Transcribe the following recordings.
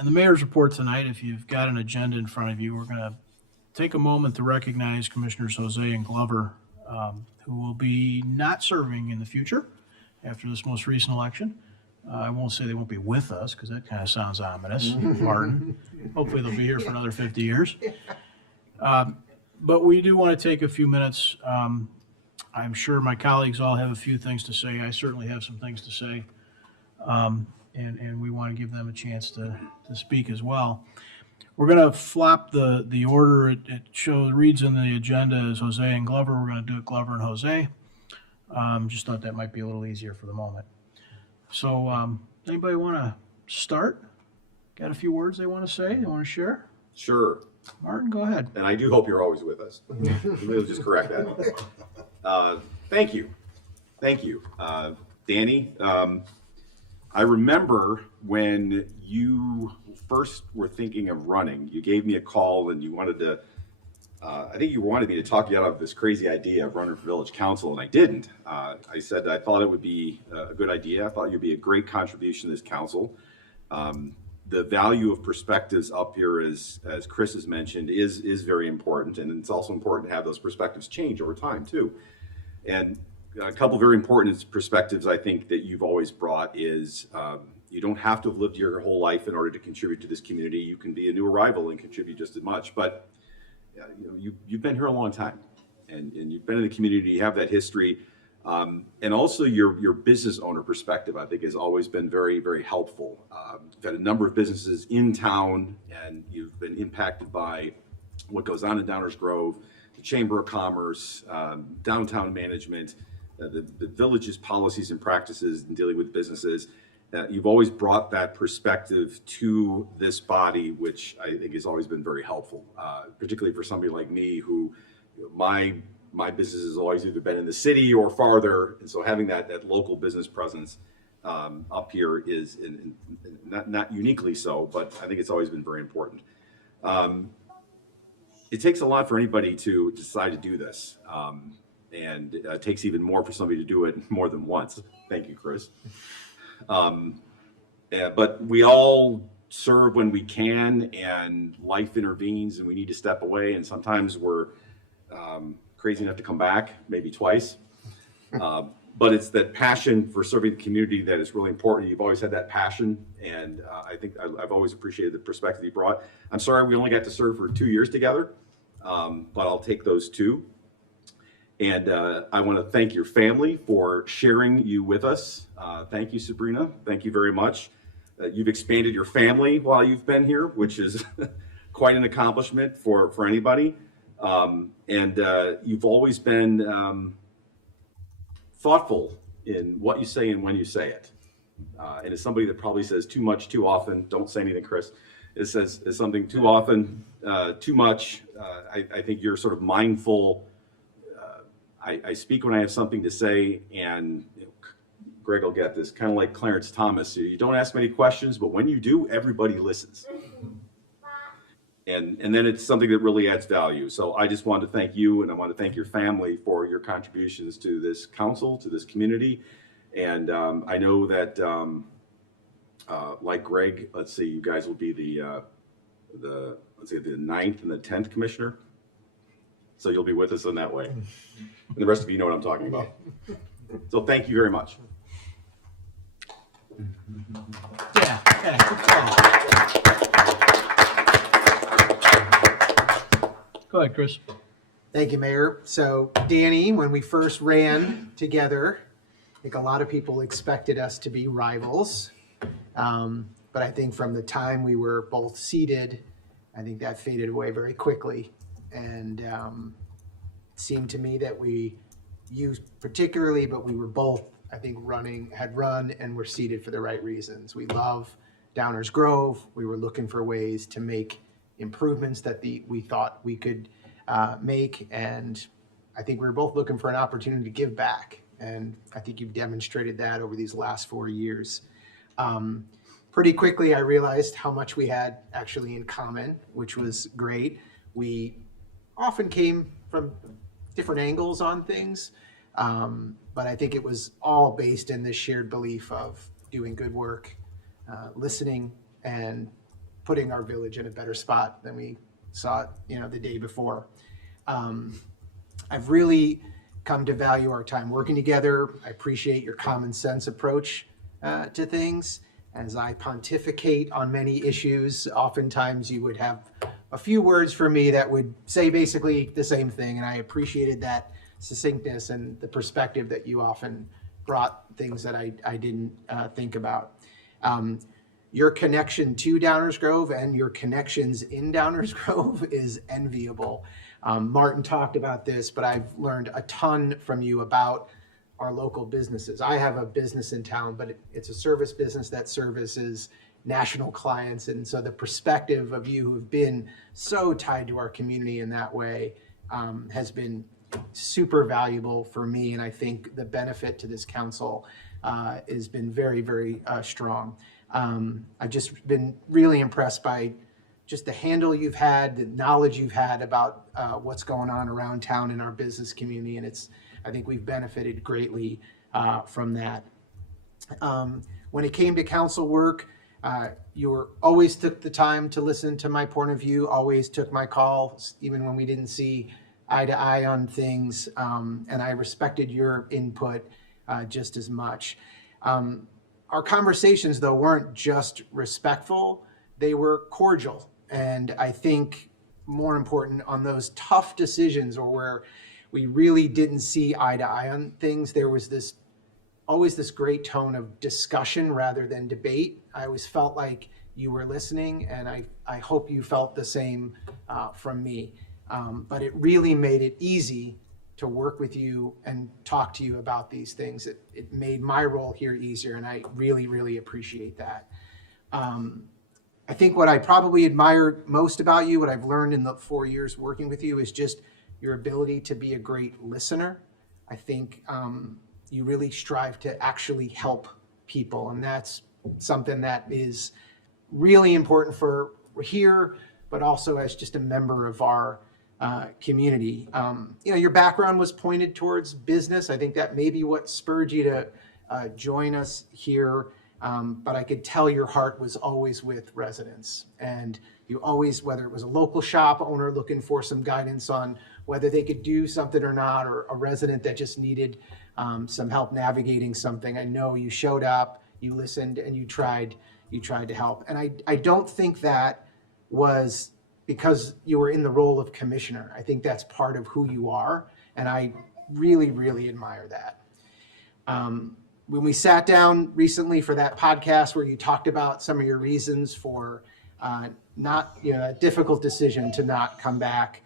And the mayor's report tonight, if you've got an agenda in front of you, we're going to take a moment to recognize Commissioners Jose and Glover, who will be not serving in the future after this most recent election. I won't say they won't be with us because that kind of sounds ominous, Martin. Hopefully they'll be here for another 50 years. But we do want to take a few minutes. I'm sure my colleagues all have a few things to say. I certainly have some things to say. And we want to give them a chance to speak as well. We're going to flop the order. It reads in the agenda as Jose and Glover. We're going to do it Glover and Jose. Just thought that might be a little easier for the moment. So anybody want to start? Got a few words they want to say, they want to share? Sure. Martin, go ahead. And I do hope you're always with us. We'll just correct that. Thank you. Thank you. Danny, I remember when you first were thinking of running, you gave me a call and you wanted to, I think you wanted me to talk you out of this crazy idea of running for village council, and I didn't. I said I thought it would be a good idea. I thought you'd be a great contribution to this council. The value of perspectives up here, as Chris has mentioned, is very important, and it's also important to have those perspectives change over time too. And a couple very important perspectives I think that you've always brought is you don't have to have lived your whole life in order to contribute to this community. You can be a new arrival and contribute just as much, but you've been here a long time, and you've been in the community, you have that history, and also your business owner perspective I think has always been very, very helpful. You've had a number of businesses in town, and you've been impacted by what goes on in Downers Grove, the Chamber of Commerce, downtown management, the village's policies and practices in dealing with businesses. You've always brought that perspective to this body, which I think has always been very helpful, particularly for somebody like me who, my business has always either been in the city or farther, and so having that local business presence up here is not uniquely so, but I think it's always been very important. It takes a lot for anybody to decide to do this, and it takes even more for somebody to do it more than once. Thank you, Chris. But we all serve when we can, and life intervenes and we need to step away, and sometimes we're crazy enough to come back, maybe twice. But it's that passion for serving the community that is really important. You've always had that passion, and I think I've always appreciated the perspective you brought. I'm sorry we only got to serve for 2 years together, but I'll take those 2. And I want to thank your family for sharing you with us. Thank you, Sabrina. Thank you very much. You've expanded your family while you've been here, which is quite an accomplishment for anybody. And you've always been thoughtful in what you say and when you say it. And as somebody that probably says too much too often, don't say anything, Chris. It says something too often, too much. I think you're sort of mindful. I speak when I have something to say, and Greg will get this, kind of like Clarence Thomas. You don't ask many questions, but when you do, everybody listens. And then it's something that really adds value. So I just want to thank you, and I want to thank your family for your contributions to this council, to this community. And I know that, like Greg, let's see, you guys will be the 9th and the 10th commissioner. So you'll be with us in that way. And the rest of you know what I'm talking about. So thank you very much. Yeah, good call. Go ahead, Chris. Thank you, Mayor. So, Danny, when we first ran together, I think a lot of people expected us to be rivals. But I think from the time we were both seated, I think that faded away very quickly. And it seemed to me that you particularly, but we were both, I think, had run and were seated for the right reasons. We love Downers Grove. We were looking for ways to make improvements that we thought we could make. And I think we were both looking for an opportunity to give back. And I think you've demonstrated that over these last 4 years. Pretty quickly, I realized how much we had actually in common, which was great. We often came from different angles on things, but I think it was all based in this shared belief of doing good work, listening, and putting our village in a better spot than we saw it, the day before. I've really come to value our time working together. I appreciate your common sense approach to things. As I pontificate on many issues, oftentimes you would have a few words for me that would say basically the same thing, and I appreciated that succinctness and the perspective that you often brought things that I didn't think about. Your connection to Downers Grove and your connections in Downers Grove is enviable. Martin talked about this, but I've learned a ton from you about our local businesses. I have a business in town, but it's a service business that services national clients. And so the perspective of you who have been so tied to our community in that way has been super valuable for me. And I think the benefit to this council has been very, very strong. I've just been really impressed by just the handle you've had, the knowledge you've had about what's going on around town in our business community. And I think we've benefited greatly from that. When it came to council work, you always took the time to listen to my point of view, always took my call, even when we didn't see eye to eye on things. And I respected your input just as much. Our conversations, though, weren't just respectful, they were cordial. And I think more important, on those tough decisions or where we really didn't see eye to eye on things, there was always this great tone of discussion rather than debate. I always felt like you were listening, and I hope you felt the same from me. But it really made it easy to work with you and talk to you about these things. It made my role here easier, and I really, really appreciate that. I think what I probably admire most about you, what I've learned in the 4 years working with you, is just your ability to be a great listener. I think you really strive to actually help people, and that's something that is really important for here, but also as just a member of our community. Your background was pointed towards business. I think that may be what spurred you to join us here. But I could tell your heart was always with residents, and you always, whether it was a local shop owner looking for some guidance on whether they could do something or not, or a resident that just needed some help navigating something, I know you showed up, you listened, and you tried to help. And I don't think that was because you were in the role of commissioner. I think that's part of who you are, and I really, really admire that. When we sat down recently for that podcast where you talked about some of your reasons for not, a difficult decision to not come back,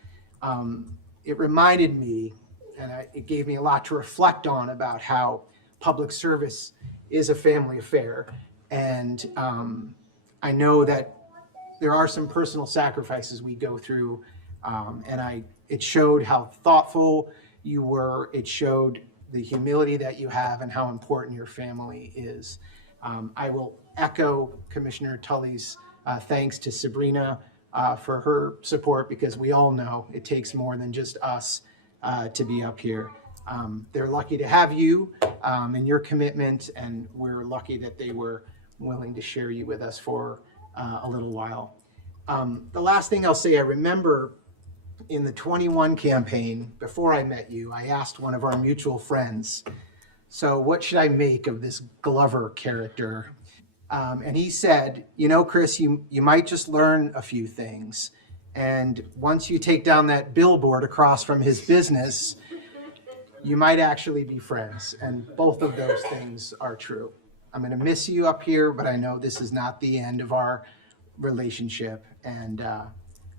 it reminded me, and it gave me a lot to reflect on about how public service is a family affair. And I know that there are some personal sacrifices we go through, and it showed how thoughtful you were. It showed the humility that you have and how important your family is. I will echo Commissioner Tully's thanks to Sabrina for her support, because we all know it takes more than just us to be up here. They're lucky to have you and your commitment, and we're lucky that they were willing to share you with us for a little while. The last thing I'll say, I remember in the 21 campaign, before I met you, I asked one of our mutual friends, so what should I make of this Glover character? And he said, Chris, you might just learn a few things. And once you take down that billboard across from his business, you might actually be friends. And both of those things are true. I'm going to miss you up here, but I know this is not the end of our relationship. And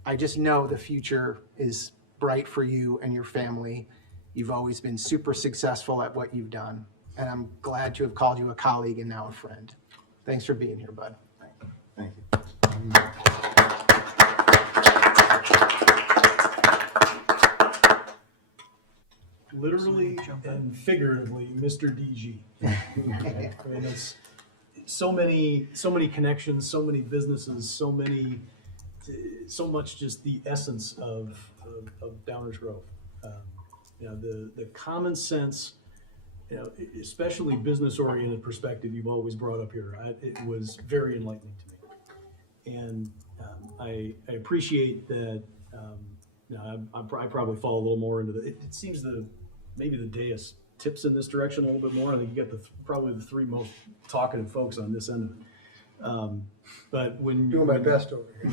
I just know the future is bright for you and your family. You've always been super successful at what you've done. And I'm glad to have called you a colleague and now a friend. Thanks for being here, bud. Thank you. Literally and figuratively, Mr. DG. I mean, it's so many connections, so many businesses, so much just the essence of Downers Grove. The common sense, especially business-oriented perspective you've always brought up here. It was very enlightening to me. And I appreciate that. You know, I probably fall a little more into it seems maybe the dais tips in this direction a little bit more. I think you got probably the three most talkative folks on this end of it. But Doing my best over here.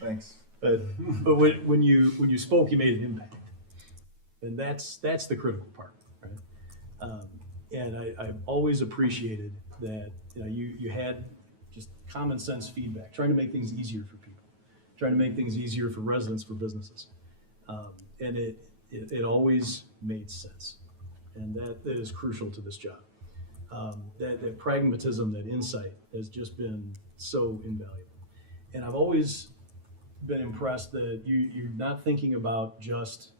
Thanks. but when you spoke, you made an impact, and that's the critical part, right? And I've always appreciated that you had just common sense feedback, trying to make things easier for people, trying to make things easier for residents, for businesses, and it always made sense, and that is crucial to this job. That pragmatism, that insight has just been so invaluable. And I've always been impressed that you're not thinking about just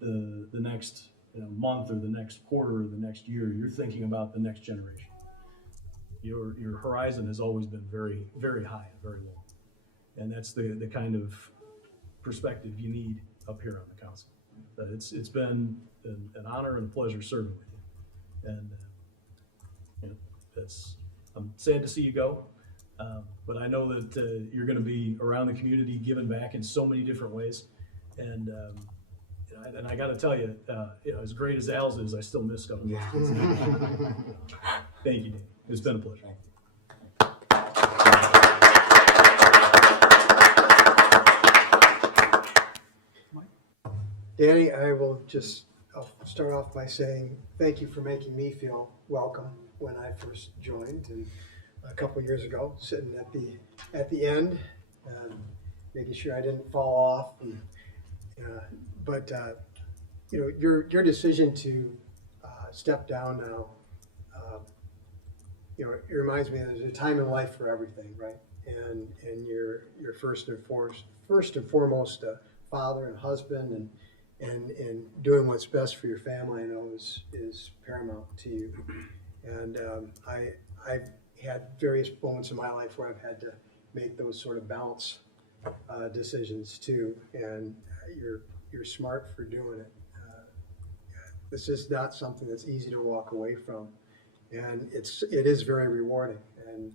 the next month or the next quarter or the next year. You're thinking about the next generation. Your horizon has always been very, very high and very long. And that's the kind of perspective you need up here on the council. It's been an honor and a pleasure serving with you. And I'm sad to see you go, but I know that you're going to be around the community, giving back in so many different ways. And I got to tell you, as great as Al's is, I still miss coming. Thank you, Dave. It's been a pleasure. Danny, I'll start off by saying thank you for making me feel welcome when I first joined, and a couple years ago, sitting at the end, making sure I didn't fall off. But your decision to step down now, it reminds me that there's a time in life for everything, right? And you're first and foremost a father and husband, and doing what's best for your family, I know is paramount to you. And I've had various moments in my life where I've had to make those sort of balance decisions too, and you're smart for doing it. This is not something that's easy to walk away from, and it is very rewarding. And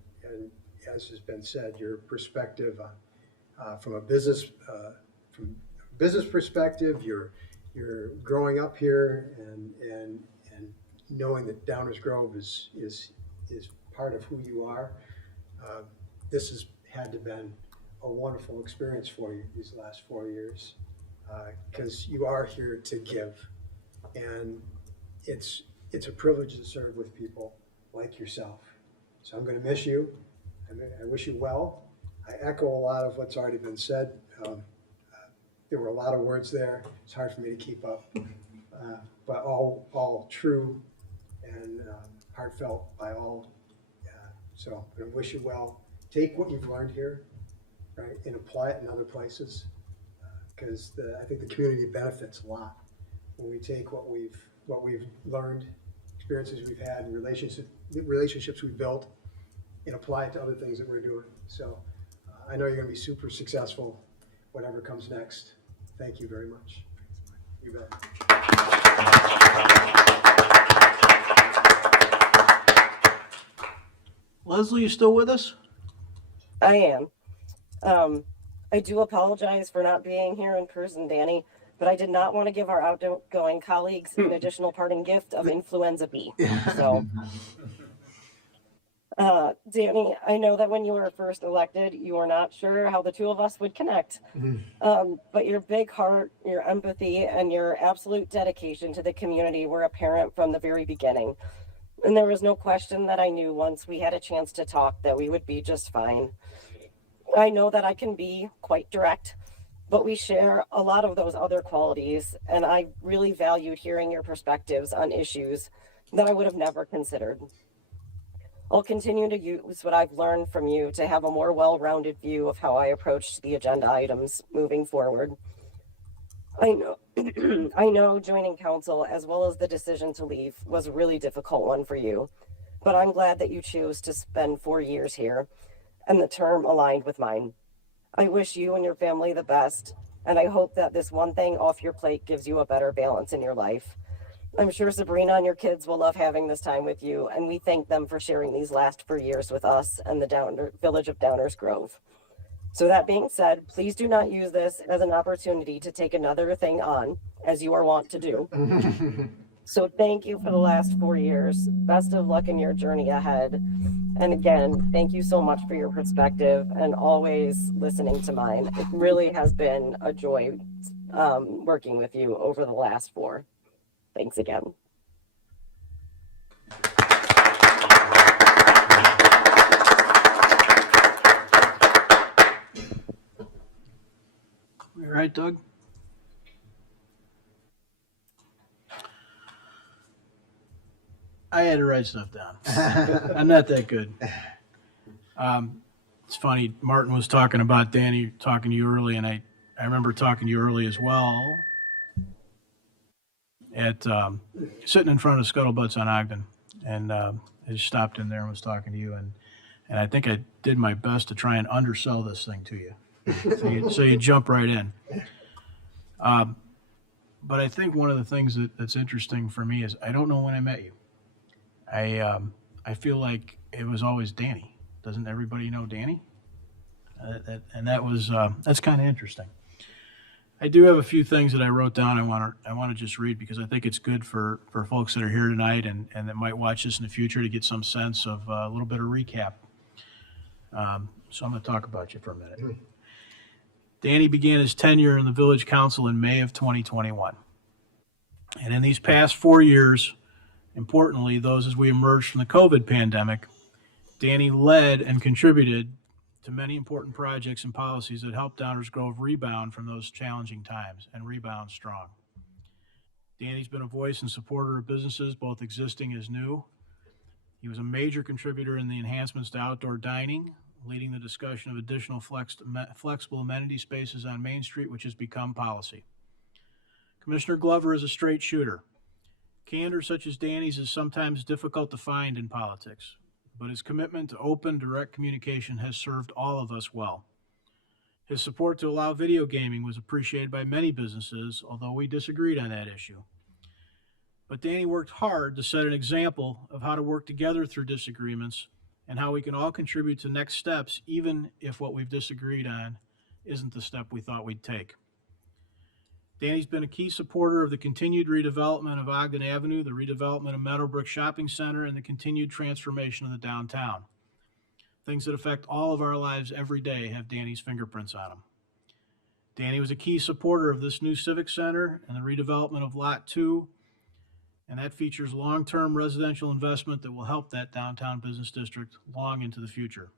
as has been said, your perspective from a business perspective, you're growing up here and knowing that Downers Grove is part of who you are. This has had to been a wonderful experience for you these last 4 years, because you are here to give, and it's a privilege to serve with people like yourself. So I'm going to miss you. I wish you well. I echo a lot of what's already been said. There were a lot of words there. It's hard for me to keep up, but all true and heartfelt by all. So I wish you well. Take what you've learned here, right, and apply it in other places, because I think the community benefits a lot when we take what we've learned, experiences we've had, and relationships we've built, and apply it to other things that we're doing. So I know you're going to be super successful, whatever comes next. Thank you very much. You bet. Leslie, you still with us? I am. I do apologize for not being here in person, Danny, but I did not want to give our outgoing colleagues an additional parting gift of influenza B. So, Danny, I know that when you were first elected, you were not sure how the two of us would connect. But your big heart, your empathy, and your absolute dedication to the community were apparent from the very beginning. And there was no question that I knew once we had a chance to talk that we would be just fine. I know that I can be quite direct, but we share a lot of those other qualities, and I really valued hearing your perspectives on issues that I would have never considered. I'll continue to use what I've learned from you to have a more well-rounded view of how I approached the agenda items moving forward. I know joining council, as well as the decision to leave, was a really difficult one for you, but I'm glad that you chose to spend 4 years here, and the term aligned with mine. I wish you and your family the best, and I hope that this one thing off your plate gives you a better balance in your life. I'm sure Sabrina and your kids will love having this time with you, and we thank them for sharing these last 4 years with us and the village of Downers Grove. So that being said, please do not use this as an opportunity to take another thing on, as you are wont to do. So thank you for the last 4 years. Best of luck in your journey ahead. And again, thank you so much for your perspective and always listening to mine. It really has been a joy working with you over the last 4. Thanks again. All right, Doug? I had to write stuff down. I'm not that good. It's funny, Martin was talking about Danny talking to you early, and I remember talking to you early as well at sitting in front of Scuttlebutts on Ogden. And I just stopped in there and was talking to you. And I think I did my best to try and undersell this thing to you. So you jump right in. But I think one of the things that's interesting for me is I don't know when I met you. I feel like it was always Danny. Doesn't everybody know Danny? And that's kind of interesting. I do have a few things that I wrote down. I want to just read because I think it's good for folks that are here tonight and that might watch this in the future to get some sense of a little bit of recap. So I'm going to talk about you for a minute. Danny began his tenure in the village council in May of 2021. And in these past 4 years, importantly, those as we emerged from the COVID pandemic, Danny led and contributed to many important projects and policies that helped Downers Grove rebound from those challenging times and rebound strong. Danny's been a voice and supporter of businesses, both existing as new. He was a major contributor in the enhancements to outdoor dining, leading the discussion of additional flexible amenity spaces on Main Street, which has become policy. Commissioner Glover is a straight shooter. Candor such as Danny's is sometimes difficult to find in politics, but his commitment to open, direct communication has served all of us well. His support to allow video gaming was appreciated by many businesses, although we disagreed on that issue. But Danny worked hard to set an example of how to work together through disagreements and how we can all contribute to next steps, even if what we've disagreed on isn't the step we thought we'd take. Danny's been a key supporter of the continued redevelopment of Ogden Avenue, the redevelopment of Meadowbrook Shopping Center, and the continued transformation of the downtown. Things that affect all of our lives every day have Danny's fingerprints on them. Danny was a key supporter of this new Civic Center and the redevelopment of Lot 2, and that features long-term residential investment that will help that downtown business district long into the future.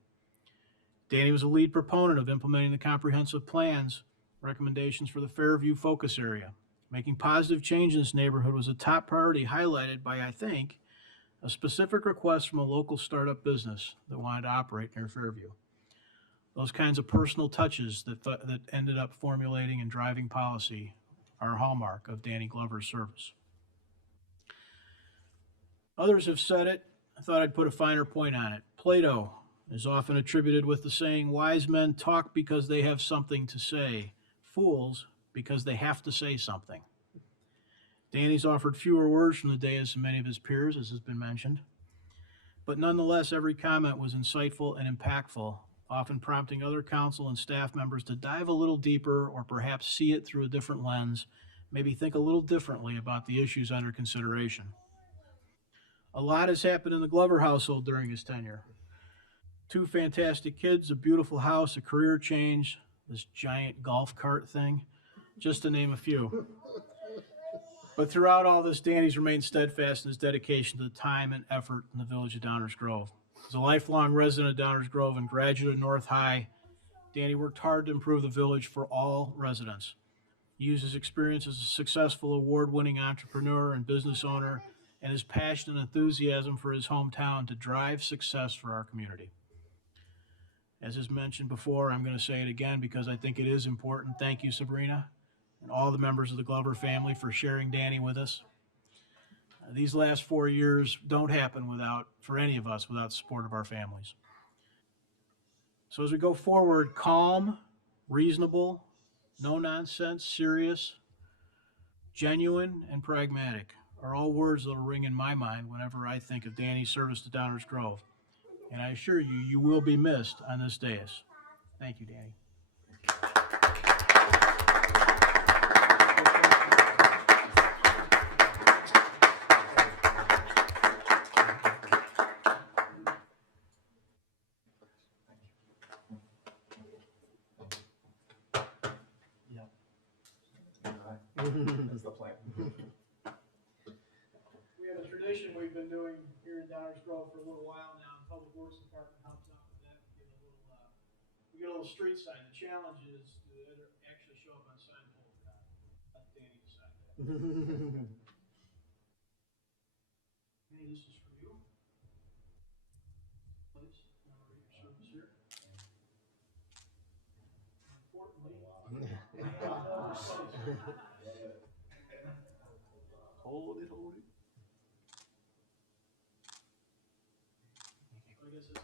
Danny was a lead proponent of implementing the comprehensive plans recommendations for the Fairview focus area. Making positive change in this neighborhood was a top priority, highlighted by, I think, a specific request from a local startup business that wanted to operate near Fairview. Those kinds of personal touches that ended up formulating and driving policy are a hallmark of Danny Glover's service. Others have said it. I thought I'd put a finer point on it. Plato is often attributed with the saying, wise men talk because they have something to say, fools because they have to say something. Danny's offered fewer words from the dais than many of his peers, as has been mentioned. But nonetheless, every comment was insightful and impactful, often prompting other council and staff members to dive a little deeper or perhaps see it through a different lens, maybe think a little differently about the issues under consideration. A lot has happened in the Glover household during his tenure. 2 fantastic kids, a beautiful house, a career change, this giant golf cart thing, just to name a few. But throughout all this, Danny's remained steadfast in his dedication to the time and effort in the village of Downers Grove. As a lifelong resident of Downers Grove and graduate of North High, Danny worked hard to improve the village for all residents. He used his experience as a successful award-winning entrepreneur and business owner and his passion and enthusiasm for his hometown to drive success for our community. As is mentioned before, I'm going to say it again because I think it is important. Thank you, Sabrina, and all the members of the Glover family for sharing Danny with us. These last 4 years don't happen for any of us, without support of our families. So as we go forward, calm, reasonable, no nonsense, serious, genuine, and pragmatic. are all words that will ring in my mind whenever I think of Danny's service to Downers Grove. And I assure you, you will be missed on this dais. Thank you, Danny. That's the plan. We have a tradition we've been doing here in Downers Grove for a little while now. The Public Works Department helps out with that. We get a little street sign. The challenge is to actually show up on sign pole. Let Danny decide that. Danny, this is for you. Please, commemorate your service here. Importantly, Hold it, hold it. I guess it's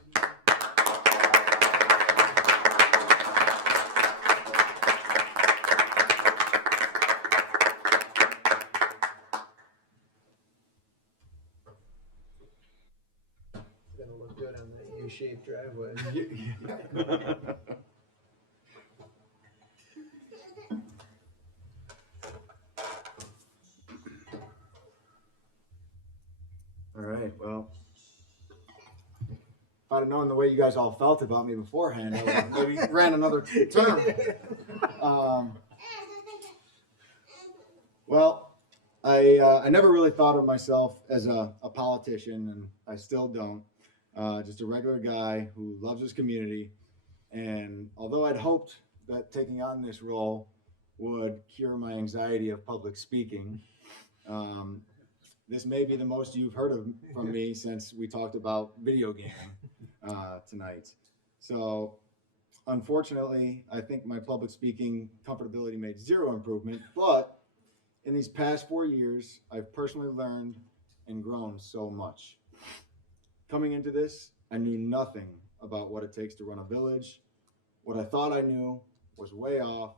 It's gonna look good on that U-shaped driveway. All right, well, if I'd have known the way you guys all felt about me beforehand, I would have maybe ran another term. Well, I never really thought of myself as a politician, and I still don't. Just a regular guy who loves his community. And although I'd hoped that taking on this role would cure my anxiety of public speaking, this may be the most you've heard of from me since we talked about video gaming tonight. So, unfortunately, I think my public speaking comfortability made zero improvement, but in these past 4 years, I've personally learned and grown so much. Coming into this, I knew nothing about what it takes to run a village. What I thought I knew was way off,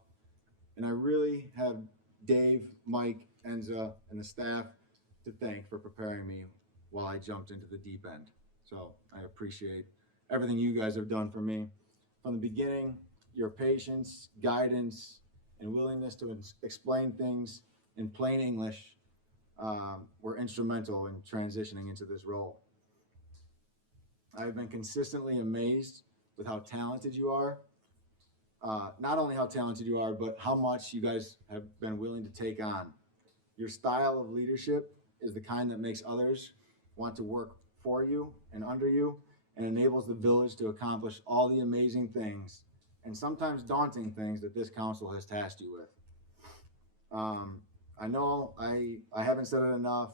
and I really have Dave, Mike, Enza, and the staff to thank for preparing me while I jumped into the deep end. So I appreciate everything you guys have done for me. From the beginning, your patience, guidance, and willingness to explain things in plain English were instrumental in transitioning into this role. I've been consistently amazed with how talented you are. Not only how talented you are, but how much you guys have been willing to take on. Your style of leadership is the kind that makes others want to work for you and under you, and enables the village to accomplish all the amazing things and sometimes daunting things that this council has tasked you with. I know I haven't said it enough,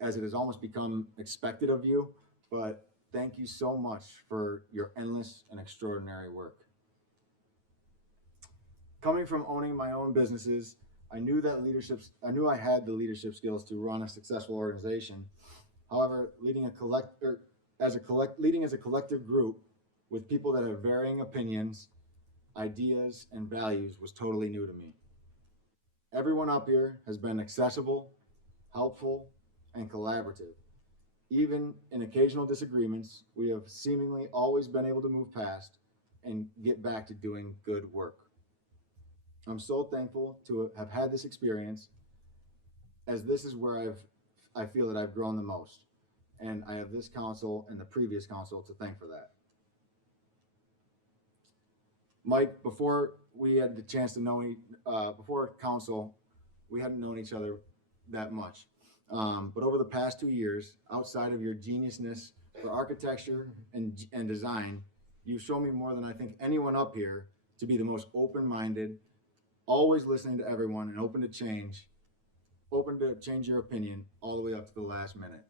as it has almost become expected of you, but thank you so much for your endless and extraordinary work. Coming from owning my own businesses, I knew I had the leadership skills to run a successful organization. However, leading as a collective group with people that have varying opinions, ideas, and values was totally new to me. Everyone up here has been accessible, helpful, and collaborative. Even in occasional disagreements, we have seemingly always been able to move past and get back to doing good work. I'm so thankful to have had this experience, as this is where I feel that I've grown the most, and I have this council and the previous council to thank for that. Mike, before we had the chance to know, before council, we hadn't known each other that much. But over the past 2 years, outside of your geniusness for architecture and design, you've shown me more than I think anyone up here to be the most open-minded, always listening to everyone and open to change your opinion all the way up to the last minute.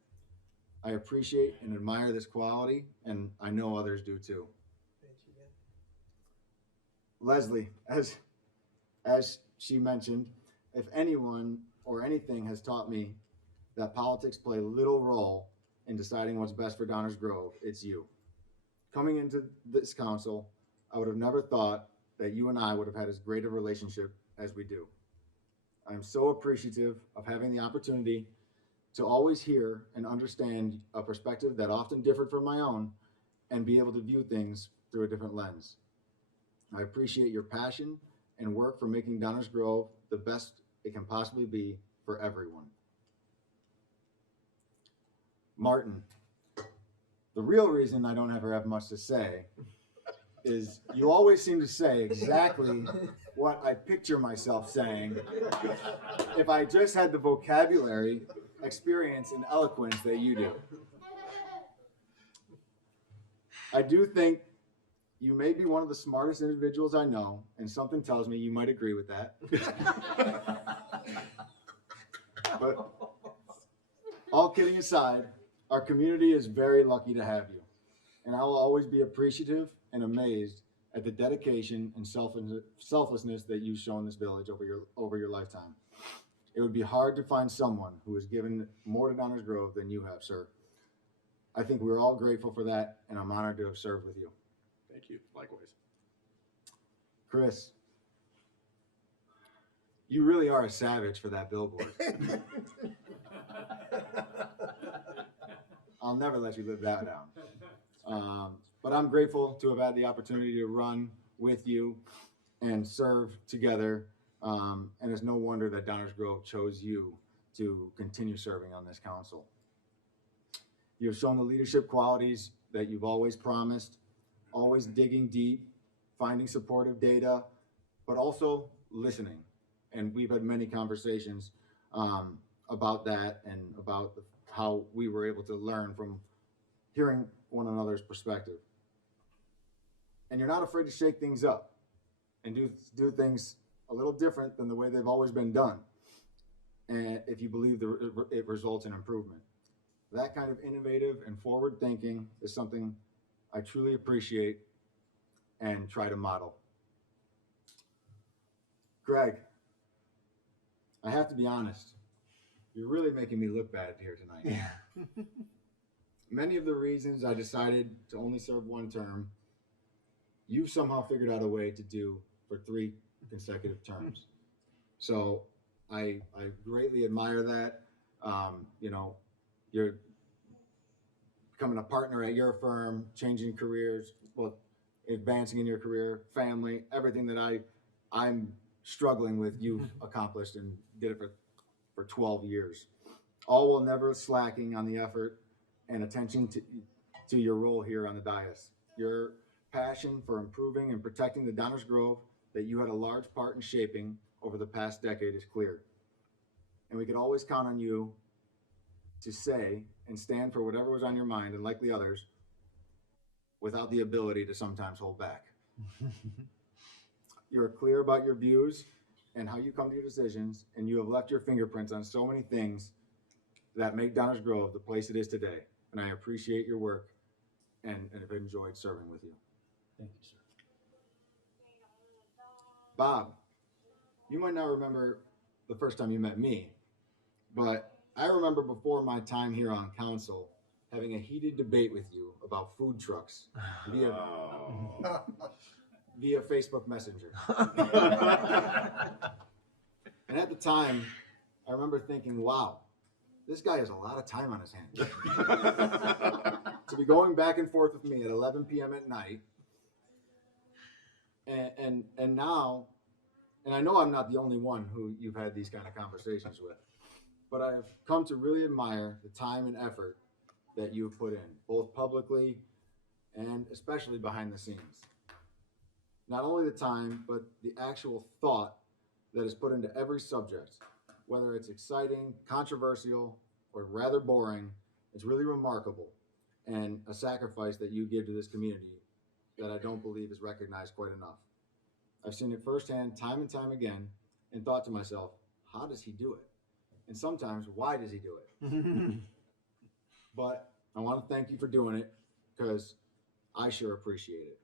I appreciate and admire this quality, and I know others do too. Thank you, man. Leslie, as she mentioned, if anyone or anything has taught me that politics play little role in deciding what's best for Downers Grove, it's you. Coming into this council, I would have never thought that you and I would have had as great a relationship as we do. I'm so appreciative of having the opportunity to always hear and understand a perspective that often differed from my own and be able to view things through a different lens. I appreciate your passion and work for making Downers Grove the best it can possibly be for everyone. Martin, the real reason I don't ever have much to say is you always seem to say exactly what I picture myself saying if I just had the vocabulary, experience, and eloquence that you do. I do think you may be one of the smartest individuals I know, and something tells me you might agree with that. But all kidding aside, our community is very lucky to have you, and I will always be appreciative and amazed at the dedication and selflessness that you've shown this village over your lifetime. It would be hard to find someone who has given more to Downers Grove than you have, sir. I think we're all grateful for that, and I'm honored to have served with you. Thank you. Likewise. Chris, you really are a savage for that billboard. I'll never let you live that down. But I'm grateful to have had the opportunity to run with you and serve together. And it's no wonder that Downers Grove chose you to continue serving on this council. You have shown the leadership qualities that you've always promised, always digging deep, finding supportive data, but also listening. And we've had many conversations about that and about how we were able to learn from hearing one another's perspective. And you're not afraid to shake things up and do things a little different than the way they've always been done. And if you believe it results in improvement. That kind of innovative and forward thinking is something I truly appreciate and try to model. Greg, I have to be honest, you're really making me look bad here tonight. Yeah. Many of the reasons I decided to only serve one term, you've somehow figured out a way to do for 3 consecutive terms. So I greatly admire that. You're becoming a partner at your firm, changing careers, well, advancing in your career, family, everything that I'm struggling with, you've accomplished and did it for 12 years. All while never slacking on the effort and attention to your role here on the dais. Your passion for improving and protecting the Downers Grove that you had a large part in shaping over the past decade is clear. And we could always count on you to say and stand for whatever was on your mind, and like the others, without the ability to sometimes hold back. You're clear about your views and how you come to your decisions, and you have left your fingerprints on so many things that make Downers Grove the place it is today. And I appreciate your work and have enjoyed serving with you. Thank you, sir. Bob, you might not remember the first time you met me, but I remember before my time here on council having a heated debate with you about food trucks via Facebook Messenger. And at the time, I remember thinking, wow, this guy has a lot of time on his hands. To be going back and forth with me at 11 p.m. at night. And now, and I know I'm not the only one who you've had these kind of conversations with, but I've come to really admire the time and effort that you've put in, both publicly and especially behind the scenes. Not only the time, but the actual thought that is put into every subject, whether it's exciting, controversial, or rather boring. It's really remarkable and a sacrifice that you give to this community that I don't believe is recognized quite enough. I've seen it firsthand time and time again and thought to myself, how does he do it? And sometimes, why does he do it? But I want to thank you for doing it because I sure appreciate it.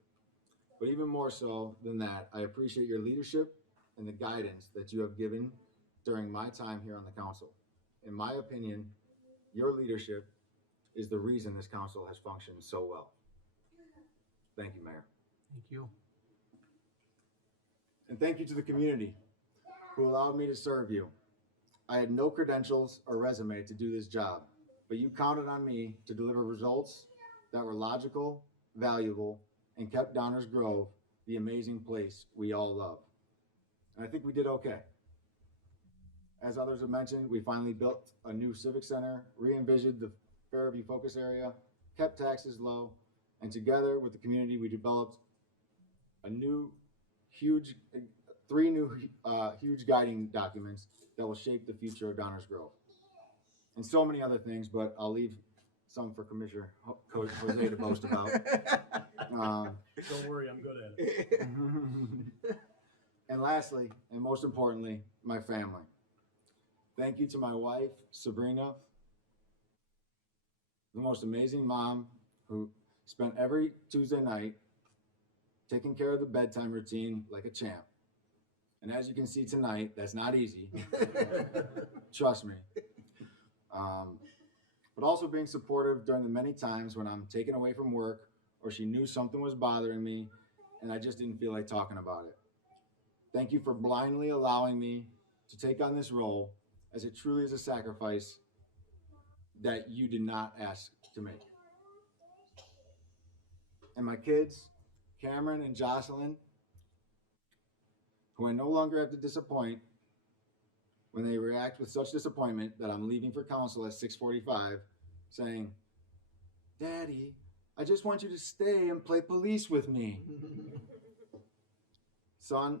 But even more so than that, I appreciate your leadership and the guidance that you have given during my time here on the council. In my opinion, your leadership is the reason this council has functioned so well. Thank you, Mayor. Thank you. And thank you to the community who allowed me to serve you. I had no credentials or resume to do this job, but you counted on me to deliver results that were logical, valuable, and kept Downers Grove the amazing place we all love. And I think we did okay. As others have mentioned, we finally built a new civic center, re-envisioned the Fairview focus area, kept taxes low, and together with the community, we developed three new huge guiding documents that will shape the future of Downers Grove. And so many other things, but I'll leave some for Commissioner Coach Jose to boast about. Don't worry, I'm good at it. And lastly, and most importantly, my family. Thank you to my wife, Sabrina, the most amazing mom who spent every Tuesday night taking care of the bedtime routine like a champ. And as you can see tonight, that's not easy. Trust me. But also being supportive during the many times when I'm taken away from work or she knew something was bothering me and I just didn't feel like talking about it. Thank you for blindly allowing me to take on this role, as it truly is a sacrifice that you did not ask to make. And my kids, Cameron and Jocelyn, who I no longer have to disappoint when they react with such disappointment that I'm leaving for council at 6:45, saying, "Daddy, I just want you to stay and play police with me." Son,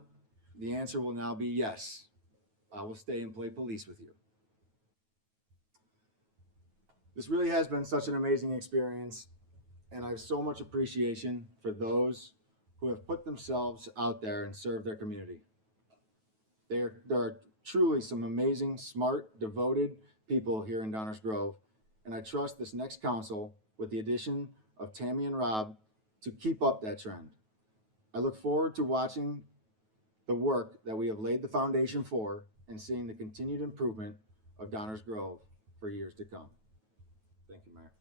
the answer will now be yes. I will stay and play police with you. This really has been such an amazing experience, and I have so much appreciation for those who have put themselves out there and served their community. There are truly some amazing, smart, devoted people here in Downers Grove, and I trust this next council, with the addition of Tammy and Rob, to keep up that trend. I look forward to watching the work that we have laid the foundation for and seeing the continued improvement of Downers Grove for years to come. Thank you, Mayor.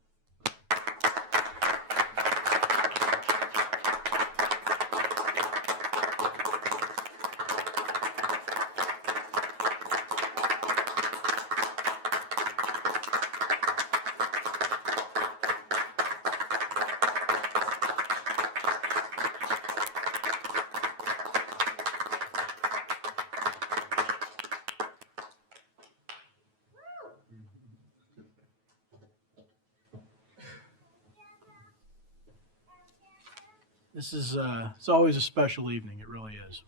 This is, it's always a special evening, it really is.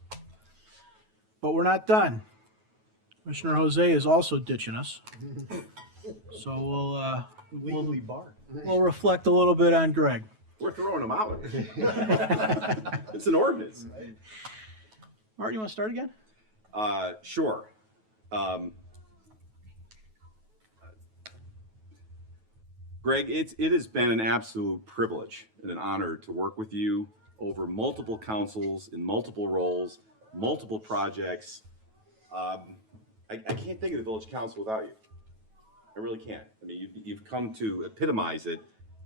But we're not done. Commissioner Jose is also ditching us. So Legally barred. we'll reflect a little bit on Greg. We're throwing them out. It's an ordinance. Martin, you want to start again? Sure. Greg, it has been an absolute privilege and an honor to work with you over multiple councils in multiple roles, multiple projects. I can't think of the village council without you. I really can't. I mean, you've come to epitomize it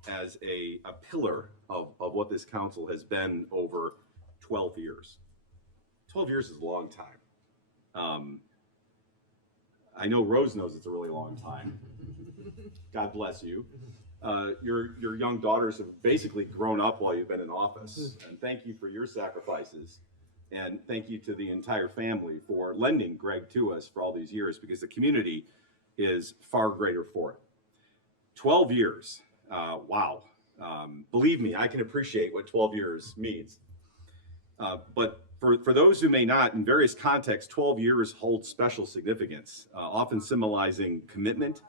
as a pillar of what this council has been over 12 years. 12 years is a long time. I know Rose knows it's a really long time. God bless you. Your young daughters have basically grown up while you've been in office. And thank you for your sacrifices. And thank you to the entire family for lending Greg to us for all these years, because the community is far greater for it. 12 years. Wow. Believe me, I can appreciate what 12 years means. But for those who may not, in various contexts, 12 years hold special significance, often symbolizing commitment,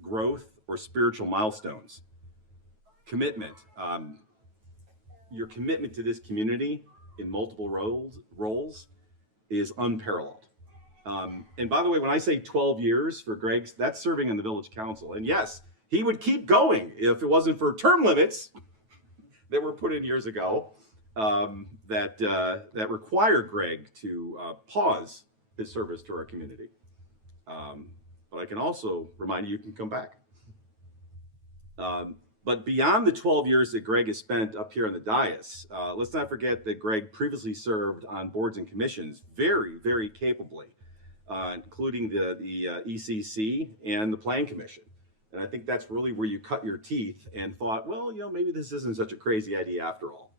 growth, or spiritual milestones. Commitment. Your commitment to this community in multiple roles is unparalleled. And by the way, when I say 12 years for Greg, that's serving on the village council. And yes, he would keep going if it wasn't for term limits that were put in years ago that require Greg to pause his service to our community. But I can also remind you can come back. But beyond the 12 years that Greg has spent up here on the dais, let's not forget that Greg previously served on boards and commissions very, very capably. including the ECC and the Plan Commission. And I think that's really where you cut your teeth and thought, well, maybe this isn't such a crazy idea after all.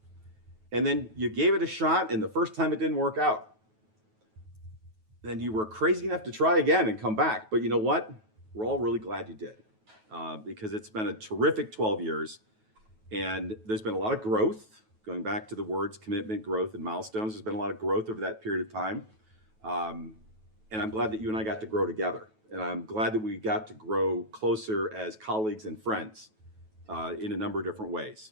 And then you gave it a shot, and the first time it didn't work out. Then you were crazy enough to try again and come back. But you know what? We're all really glad you did, because it's been a terrific 12 years, and there's been a lot of growth. Going back to the words commitment, growth, and milestones, there's been a lot of growth over that period of time. And I'm glad that you and I got to grow together. And I'm glad that we got to grow closer as colleagues and friends in a number of different ways.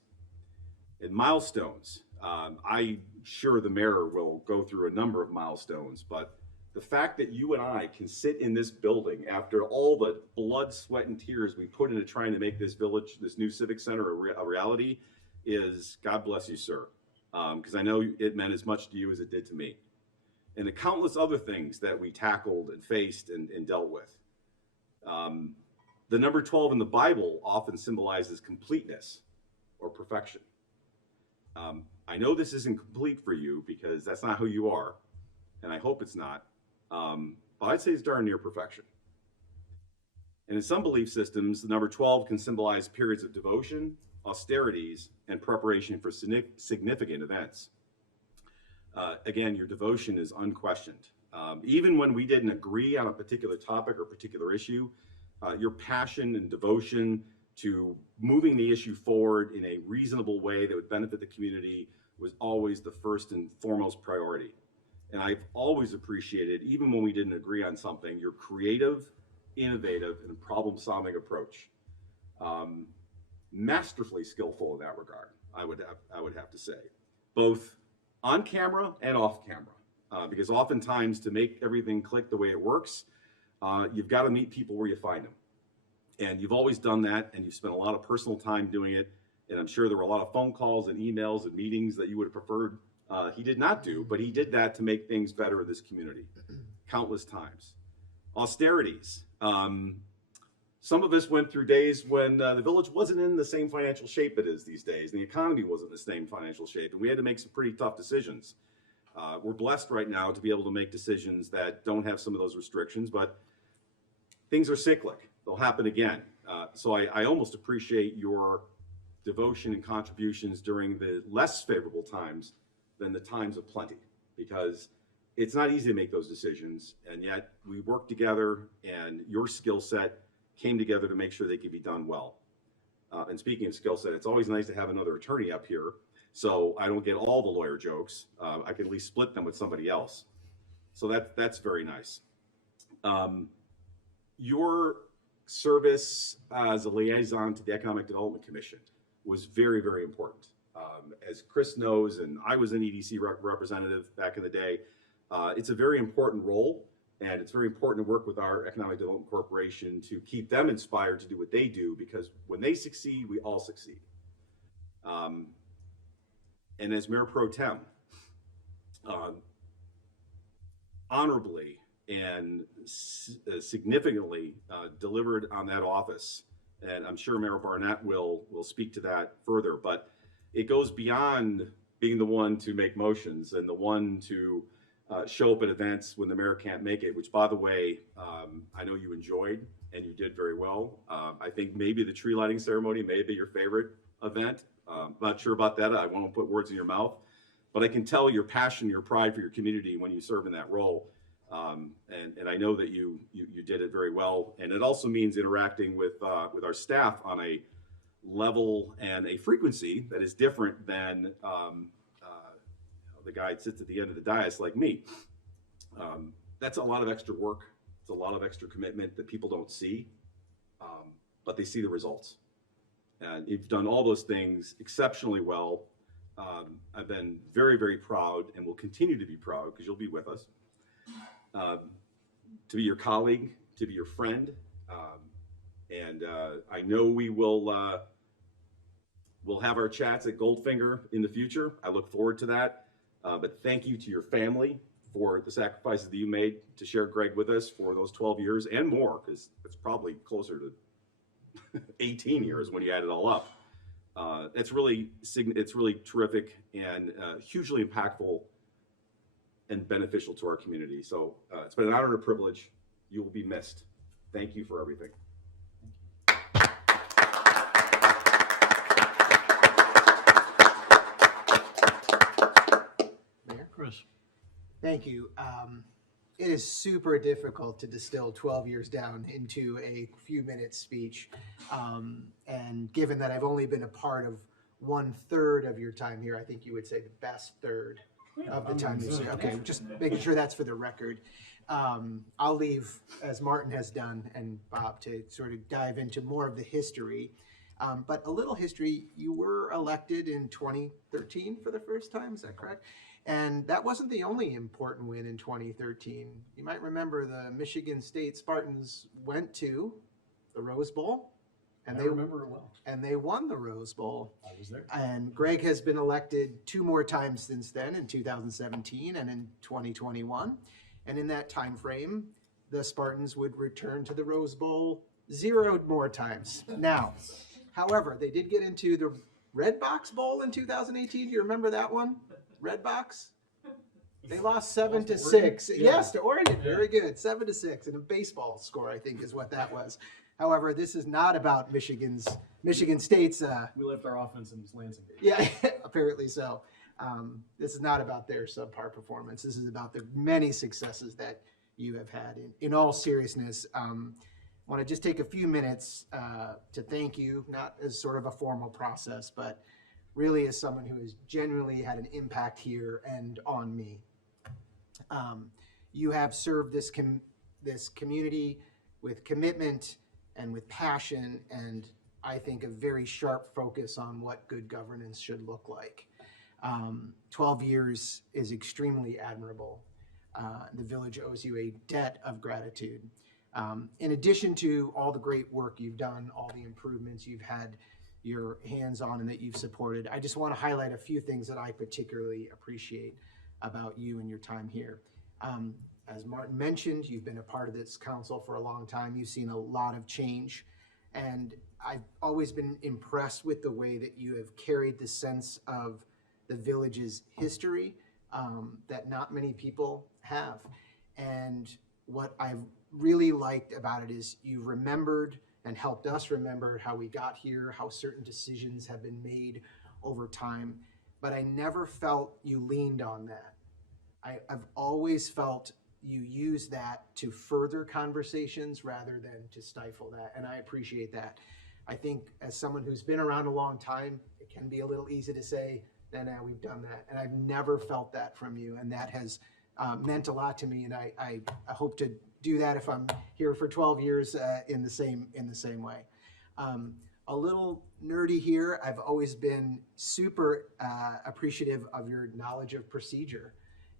And milestones, I'm sure the mayor will go through a number of milestones, but the fact that you and I can sit in this building after all the blood, sweat, and tears we put into trying to make this village, this new civic center, a reality is, God bless you, sir. Because I know it meant as much to you as it did to me. And the countless other things that we tackled and faced and dealt with. The number 12 in the Bible often symbolizes completeness or perfection. I know this isn't complete for you because that's not who you are, and I hope it's not. But I'd say it's darn near perfection. And in some belief systems, the number 12 can symbolize periods of devotion, austerities, and preparation for significant events. Again, your devotion is unquestioned. Even when we didn't agree on a particular topic or particular issue, your passion and devotion to moving the issue forward in a reasonable way that would benefit the community was always the first and foremost priority. And I've always appreciated, even when we didn't agree on something, your creative, innovative, and problem-solving approach. Masterfully skillful in that regard, I would have to say, both on camera and off camera, because oftentimes to make everything click the way it works, you've got to meet people where you find them. And you've always done that, and you've spent a lot of personal time doing it. And I'm sure there were a lot of phone calls and emails and meetings that you would have preferred he did not do, but he did that to make things better in this community, countless times. Austerities. Some of us went through days when the village wasn't in the same financial shape it is these days, and the economy wasn't in the same financial shape, and we had to make some pretty tough decisions. We're blessed right now to be able to make decisions that don't have some of those restrictions, but things are cyclic. They'll happen again. So I almost appreciate your devotion and contributions during the less favorable times than the times of plenty, because it's not easy to make those decisions, and yet we work together, and your skill set came together to make sure they could be done well. And speaking of skill set, it's always nice to have another attorney up here, so I don't get all the lawyer jokes. I can at least split them with somebody else. So that's very nice. Your service as a liaison to the Economic Development Commission was very, very important. As Chris knows, and I was an EDC representative back in the day, it's a very important role, and it's very important to work with our Economic Development Corporation to keep them inspired to do what they do, because when they succeed, we all succeed. And as Mayor Pro Tem, honorably and significantly delivered on that office. And I'm sure Mayor Barnett will speak to that further, but it goes beyond being the one to make motions and the one to show up at events when the mayor can't make it, which, by the way, I know you enjoyed and you did very well. I think maybe the tree lighting ceremony may be your favorite event. I'm not sure about that. I won't put words in your mouth, but I can tell your passion, your pride for your community when you serve in that role. And I know that you did it very well. And it also means interacting with our staff on a level and a frequency that is different than the guy that sits at the end of the dais like me. That's a lot of extra work. It's a lot of extra commitment that people don't see, but they see the results. And you've done all those things exceptionally well. I've been very, very proud, and will continue to be proud because you'll be with us, to be your colleague, to be your friend. And I know we will we'll have our chats at Goldfinger in the future. I look forward to that. But thank you to your family for the sacrifices that you made to share Greg with us for those 12 years and more, because it's probably closer to 18 years when you add it all up. It's really terrific and hugely impactful. and beneficial to our community. So it's been an honor and a privilege. You will be missed. Thank you for everything. Mayor? Chris. Thank you. It is super difficult to distill 12 years down into a few minute speech. And given that I've only been a part of 1/3 of your time here, I think you would say the best third of the time this year. Okay, just making sure that's for the record. I'll leave, as Martin has done, and Bob, to sort of dive into more of the history. But a little history, you were elected in 2013 for the first time, is that correct? And that wasn't the only important win in 2013. You might remember the Michigan State Spartans went to the Rose Bowl, and I remember it well. they won the Rose Bowl. I was there. And Greg has been elected 2 more times since then, in 2017 and in 2021. And in that time frame, the Spartans would return to the Rose Bowl 0 more times. Now, however, they did get into the Red Box Bowl in 2018. Do you remember that one? Red Box? They lost 7-6. Yeah. Yes, to Oregon. Very good. 7-6 in a baseball score, I think, is what that was. However, this is not about Michigan State's. We left our offense in Lansing. Yeah, apparently so. This is not about their subpar performance. This is about the many successes that you have had. In all seriousness, I want to just take a few minutes to thank you, not as sort of a formal process, but really as someone who has genuinely had an impact here and on me. You have served this community with commitment and with passion, and I think a very sharp focus on what good governance should look like. 12 years is extremely admirable. The village owes you a debt of gratitude. In addition to all the great work you've done, all the improvements you've had your hands on and that you've supported, I just want to highlight a few things that I particularly appreciate about you and your time here. As Martin mentioned, you've been a part of this council for a long time. You've seen a lot of change, and I've always been impressed with the way that you have carried the sense of the village's history that not many people have. And what I've really liked about it is you remembered and helped us remember how we got here, how certain decisions have been made over time. But I never felt you leaned on that. I've always felt you use that to further conversations rather than to stifle that, and I appreciate that. I think as someone who's been around a long time, it can be a little easy to say, no, we've done that, and I've never felt that from you, and that has meant a lot to me, and I hope to do that if I'm here for 12 years in the same way. A little nerdy here, I've always been super appreciative of your knowledge of procedure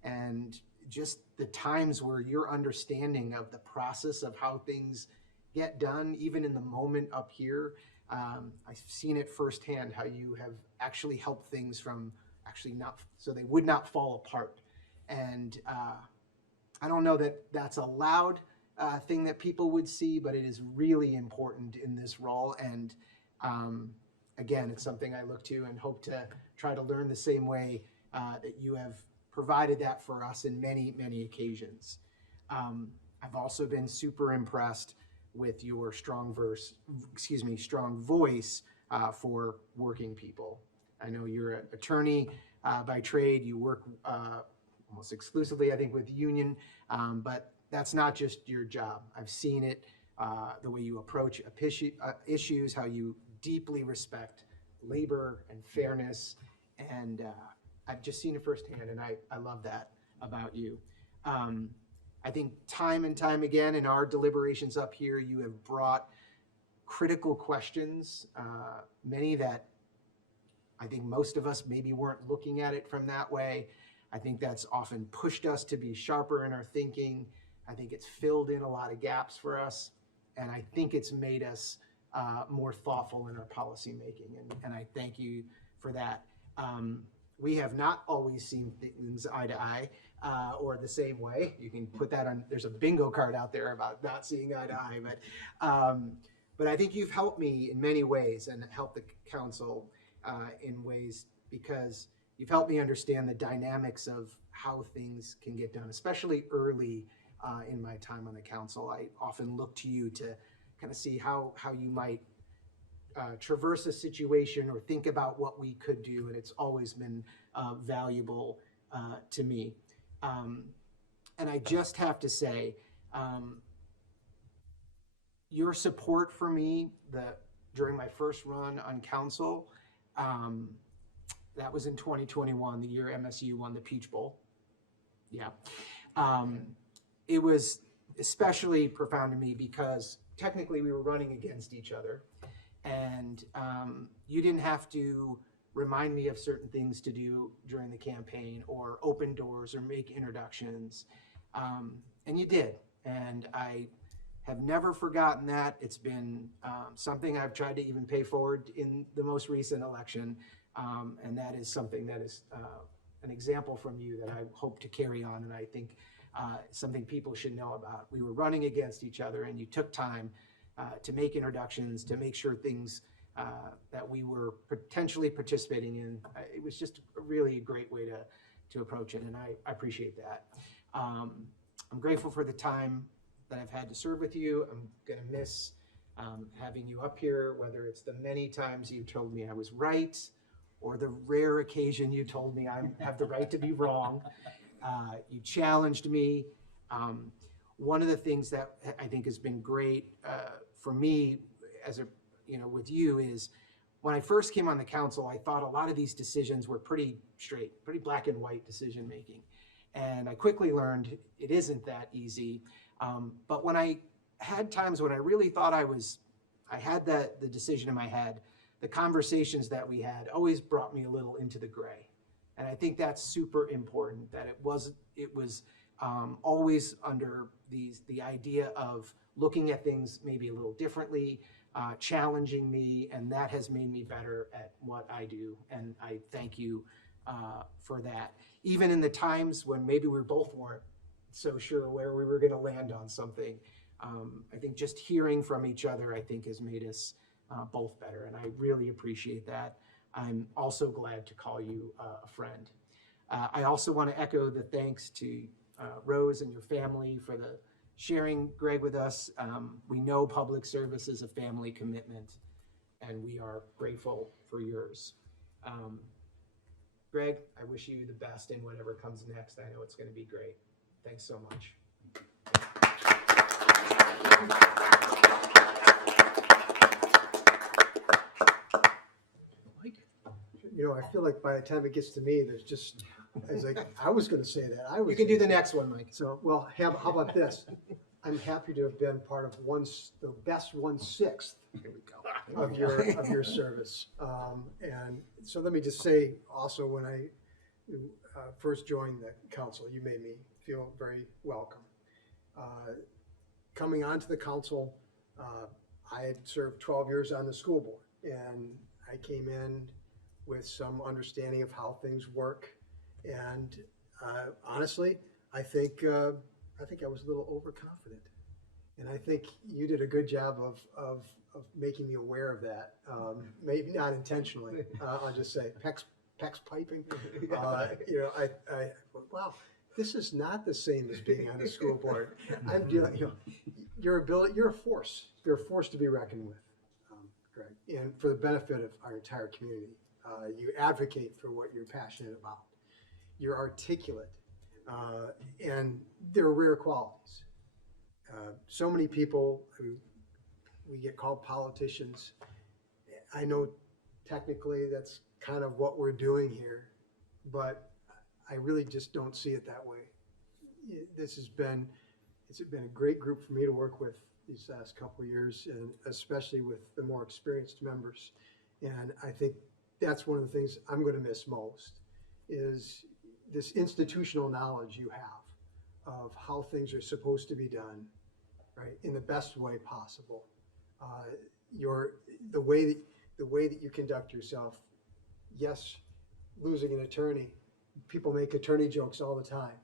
and just the times where your understanding of the process of how things get done, even in the moment up here. I've seen it firsthand how you have actually helped things from actually not, so they would not fall apart. And I don't know that that's a loud thing that people would see, but it is really important in this role. And again, it's something I look to and hope to try to learn the same way that you have provided that for us in many, many occasions. I've also been super impressed with your strong voice for working people. I know you're an attorney by trade. You work almost exclusively, I think, with union, but that's not just your job. I've seen it, the way you approach issues, how you deeply respect labor and fairness, and I've just seen it firsthand, and I love that about you. I think time and time again in our deliberations up here, you have brought critical questions, many that I think most of us maybe weren't looking at it from that way. I think that's often pushed us to be sharper in our thinking. I think it's filled in a lot of gaps for us, and I think it's made us more thoughtful in our policy making, and I thank you for that. We have not always seen things eye to eye or the same way. You can put that on, there's a bingo card out there about not seeing eye to eye, but I think you've helped me in many ways and helped the council in ways, because you've helped me understand the dynamics of how things can get done, especially early in my time on the council. I often look to you to kind of see how you might traverse a situation or think about what we could do, and it's always been valuable to me. And I just have to say, your support for me during my first run on council, that was in 2021, the year MSU won the Peach Bowl. Yeah. It was especially profound to me because technically we were running against each other, and you didn't have to remind me of certain things to do during the campaign or open doors or make introductions. And you did. And I have never forgotten that. It's been something I've tried to even pay forward in the most recent election. And that is something that is an example from you that I hope to carry on. And I think something people should know about. We were running against each other, and you took time to make introductions, to make sure things that we were potentially participating in. It was just a really great way to approach it, and I appreciate that. I'm grateful for the time that I've had to serve with you. I'm going to miss having you up here, whether it's the many times you told me I was right or the rare occasion you told me I have the right to be wrong. You challenged me. One of the things that I think has been great for me with you is when I first came on the council, I thought a lot of these decisions were pretty straight, pretty black and white decision making. And I quickly learned it isn't that easy. But when I had times when I really thought I had the decision in my head, the conversations that we had always brought me a little into the gray. And I think that's super important, that it was always under the idea of looking at things maybe a little differently, challenging me, and that has made me better at what I do. And I thank you for that. Even in the times when maybe we both weren't so sure where we were going to land on something, I think just hearing from each other, I think, has made us both better. And I really appreciate that. I'm also glad to call you a friend. I also want to echo the thanks to Rose and your family for the sharing Greg with us. We know public service is a family commitment, and we are grateful for yours. Greg, I wish you the best in whatever comes next. I know it's going to be great. Thanks so much. Mike? You know, I feel like by the time it gets to me, I was going to say that. You can do the next one, Mike. So, well, how about this? I'm happy to have been part of the best 1/6 of your service. And so let me just say also, when I first joined the council, you made me feel very welcome. Coming onto the council, I had served 12 years on the school board, and I came in with some understanding of how things work. And honestly, I think I was a little overconfident, and I think you did a good job of making me aware of that. Maybe not intentionally. I'll just say Peck's piping. I wow, this is not the same as being on the school board. I'm dealing. You're a force. You're a force to be reckoned with, Greg, and for the benefit of our entire community. You advocate for what you're passionate about. You're articulate. And they're rare qualities. So many people we get called politicians. I know technically that's kind of what we're doing here, but I really just don't see it that way. It's been a great group for me to work with these last couple of years, and especially with the more experienced members. And I think that's one of the things I'm going to miss most is this institutional knowledge you have of how things are supposed to be done, right, in the best way possible. The way that you conduct yourself. Yes, losing an attorney, people make attorney jokes all the time,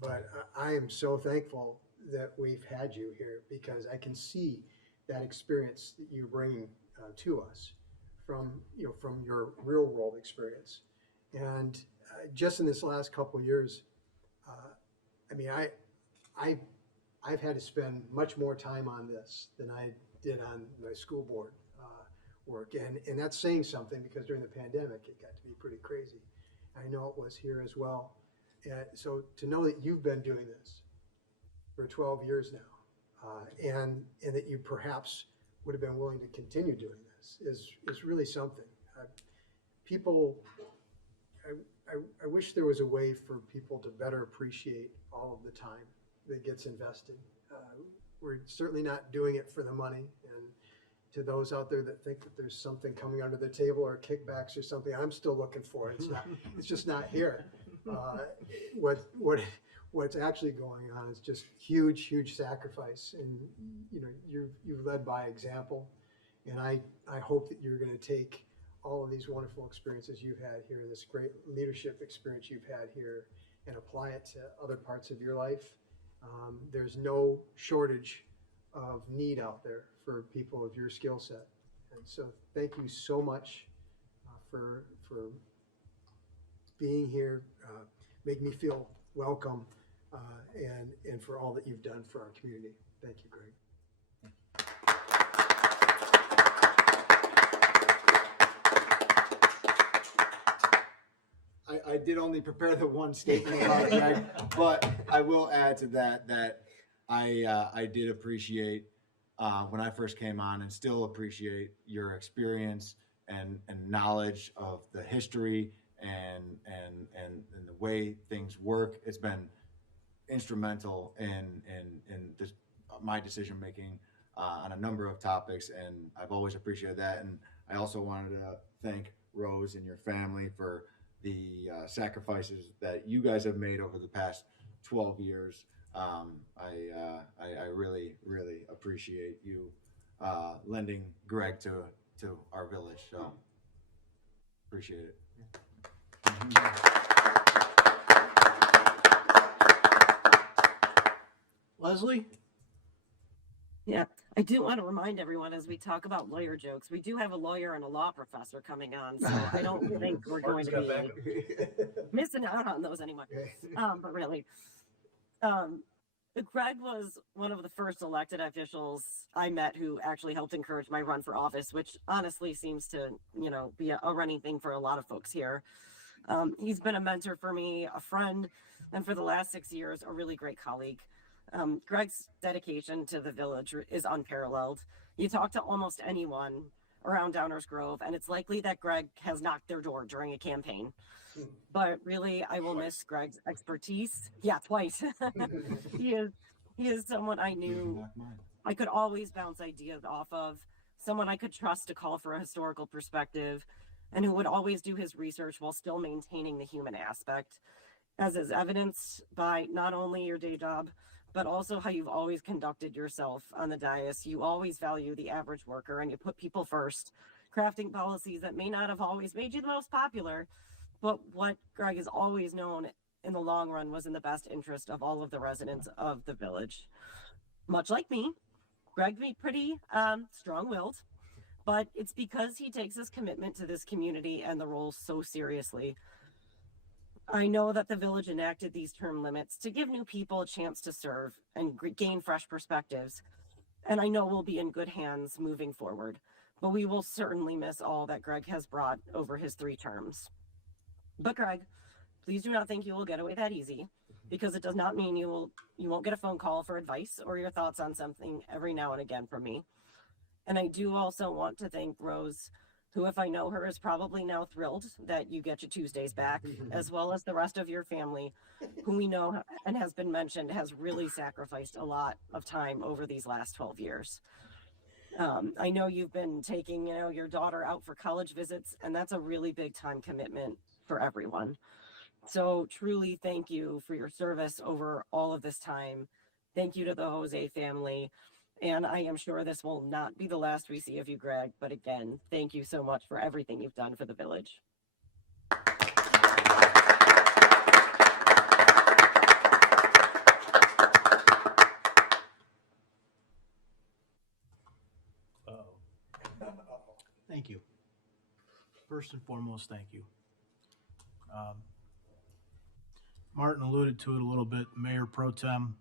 but I am so thankful that we've had you here because I can see that experience that you're bringing to us from your real world experience. And just in this last couple of years, I mean, I've had to spend much more time on this than I did on my school board work, and that's saying something because during the pandemic it got to be pretty crazy. I know it was here as well. So to know that you've been doing this for 12 years now, and that you perhaps would have been willing to continue doing this is really something. People, I wish there was a way for people to better appreciate all of the time that gets invested. We're certainly not doing it for the money, and to those out there that think that there's something coming under the table or kickbacks or something, I'm still looking for it. It's not. It's just not here. What's actually going on is just huge sacrifice, and you know you've led by example, and I hope that you're going to take all of these wonderful experiences you've had here, this great leadership experience you've had here, and apply it to other parts of your life. There's no shortage of need out there for people of your skill set, and so thank you so much for being here, make me feel welcome, and for all that you've done for our community. Thank you, Greg. I did only prepare the one statement about Greg, but I will add to that I did appreciate when I first came on, and still appreciate your experience and knowledge of the history and the way things work. It's been instrumental in this, my decision making on a number of topics, and I've always appreciated that. And I also wanted to thank Rose and your family for the sacrifices that you guys have made over the past 12 years. I really appreciate you lending Greg to our village. So appreciate it. Leslie? Yeah, I do want to remind everyone as we talk about lawyer jokes, we do have a lawyer and a law professor coming on, so I don't think we're going to be missing out on those anymore. But really, Greg was one of the first elected officials I met who actually helped encourage my run for office, which honestly seems to, be a running thing for a lot of folks here. He's been a mentor for me, a friend, and for the last 6 years, a really great colleague. Greg's dedication to the village is unparalleled. You talk to almost anyone around Downers Grove, and it's likely that Greg has knocked their door during a campaign. But really, I will miss Greg's expertise. Yeah, twice. He is someone I knew I could always bounce ideas off of, someone I could trust to call for a historical perspective, and who would always do his research while still maintaining the human aspect, as is evidenced by not only your day job, but also how you've always conducted yourself on the dais. You always value the average worker, and you put people first, crafting policies that may not have always made you the most popular, but what Greg has always known in the long run was in the best interest of all of the residents of the village. Much like me, Greg can be pretty strong-willed, but it's because he takes his commitment to this community and the role so seriously. I know that the village enacted these term limits to give new people a chance to serve and gain fresh perspectives. And I know we'll be in good hands moving forward, but we will certainly miss all that Greg has brought over his 3 terms. But Greg, please do not think you will get away that easy, because it does not mean you won't get a phone call for advice or your thoughts on something every now and again from me. And I do also want to thank Rose, who, if I know her, is probably now thrilled that you get your Tuesdays back, as well as the rest of your family, whom we know and has been mentioned has really sacrificed a lot of time over these last 12 years. I know you've been taking, your daughter out for college visits, and that's a really big time commitment for everyone. So truly thank you for your service over all of this time. Thank you to the Jose family. And I am sure this will not be the last we see of you, Greg. But again, thank you so much for everything you've done for the village. Thank you. First and foremost, thank you. Martin alluded to it a little bit. Mayor Pro Tem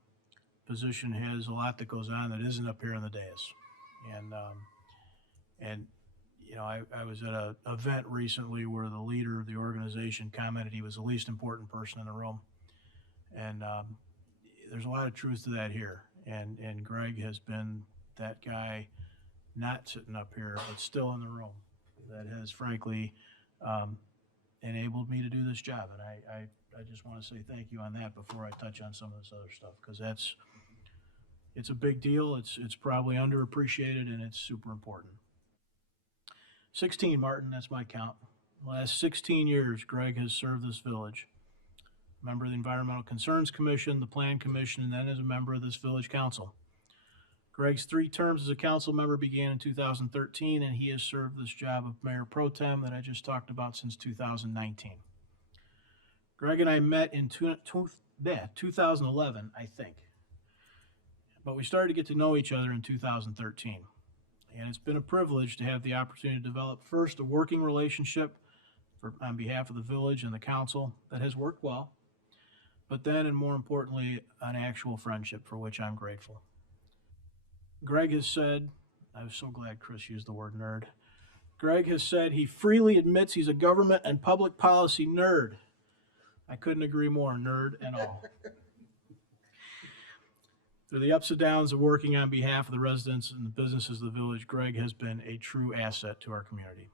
position has a lot that goes on that isn't up here in the dais. And you know, I was at an event recently where the leader of the organization commented he was the least important person in the room. And there's a lot of truth to that here. And Greg has been that guy, not sitting up here, but still in the room, that has frankly enabled me to do this job. And I just want to say thank you on that before I touch on some of this other stuff, because it's a big deal. It's probably underappreciated, and it's super important. 16, Martin, that's my count. The last 16 years, Greg has served this village. Member of the Environmental Concerns Commission, the Plan Commission, and then as a member of this village council. Greg's 3 terms as a council member began in 2013, and he has served this job of Mayor Pro Tem that I just talked about since 2019. Greg and I met in 2011, I think. But we started to get to know each other in 2013. And it's been a privilege to have the opportunity to develop first a working relationship on behalf of the village and the council that has worked well, but then, and more importantly, an actual friendship for which I'm grateful. Greg has said, I was so glad Chris used the word nerd. Greg has said he freely admits he's a government and public policy nerd. I couldn't agree more, nerd and all. Through the ups and downs of working on behalf of the residents and the businesses of the village, Greg has been a true asset to our community.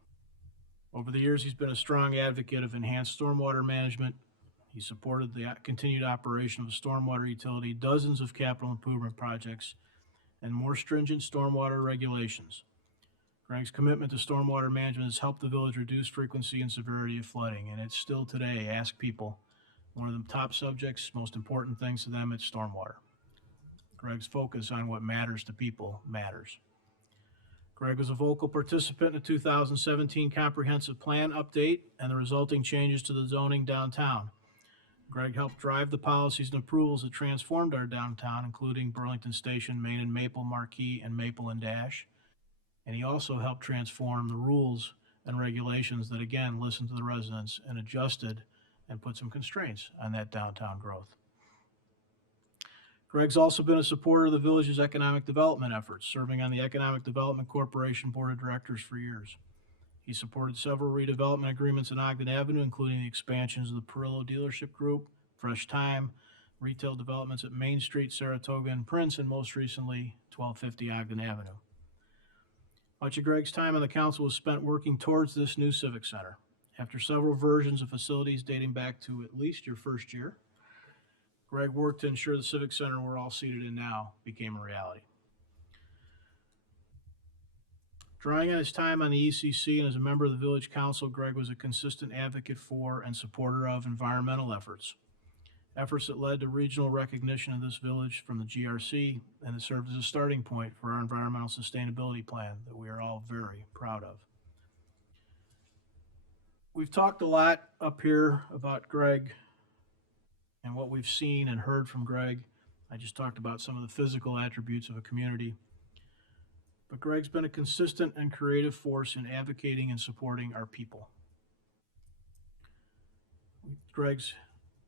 Over the years, he's been a strong advocate of enhanced stormwater management. He supported the continued operation of a stormwater utility, dozens of capital improvement projects, and more stringent stormwater regulations. Greg's commitment to stormwater management has helped the village reduce frequency and severity of flooding, and it's still today, ask people, one of the top subjects, most important things to them, it's stormwater. Greg's focus on what matters to people matters. Greg was a vocal participant in the 2017 Comprehensive Plan update and the resulting changes to the zoning downtown. Greg helped drive the policies and approvals that transformed our downtown, including Burlington Station, Main and Maple Marquee, and Maple and Dash. And he also helped transform the rules and regulations that, again, listened to the residents and adjusted and put some constraints on that downtown growth. Greg's also been a supporter of the village's economic development efforts, serving on the Economic Development Corporation Board of Directors for years. He supported several redevelopment agreements in Ogden Avenue, including the expansions of the Perillo Dealership Group, Fresh Time, retail developments at Main Street, Saratoga, and Prince, and most recently, 1250 Ogden Avenue. Much of Greg's time on the council was spent working towards this new civic center. After several versions of facilities dating back to at least your first year, Greg worked to ensure the Civic Center we're all seated in now became a reality. Drawing on his time on the ECC and as a member of the Village Council, Greg was a consistent advocate for and supporter of environmental efforts that led to regional recognition of this village from the GRC and that served as a starting point for our environmental sustainability plan that we are all very proud of. We've talked a lot up here about Greg and what we've seen and heard from Greg. I just talked about some of the physical attributes of a community. But Greg's been a consistent and creative force in advocating and supporting our people. Greg's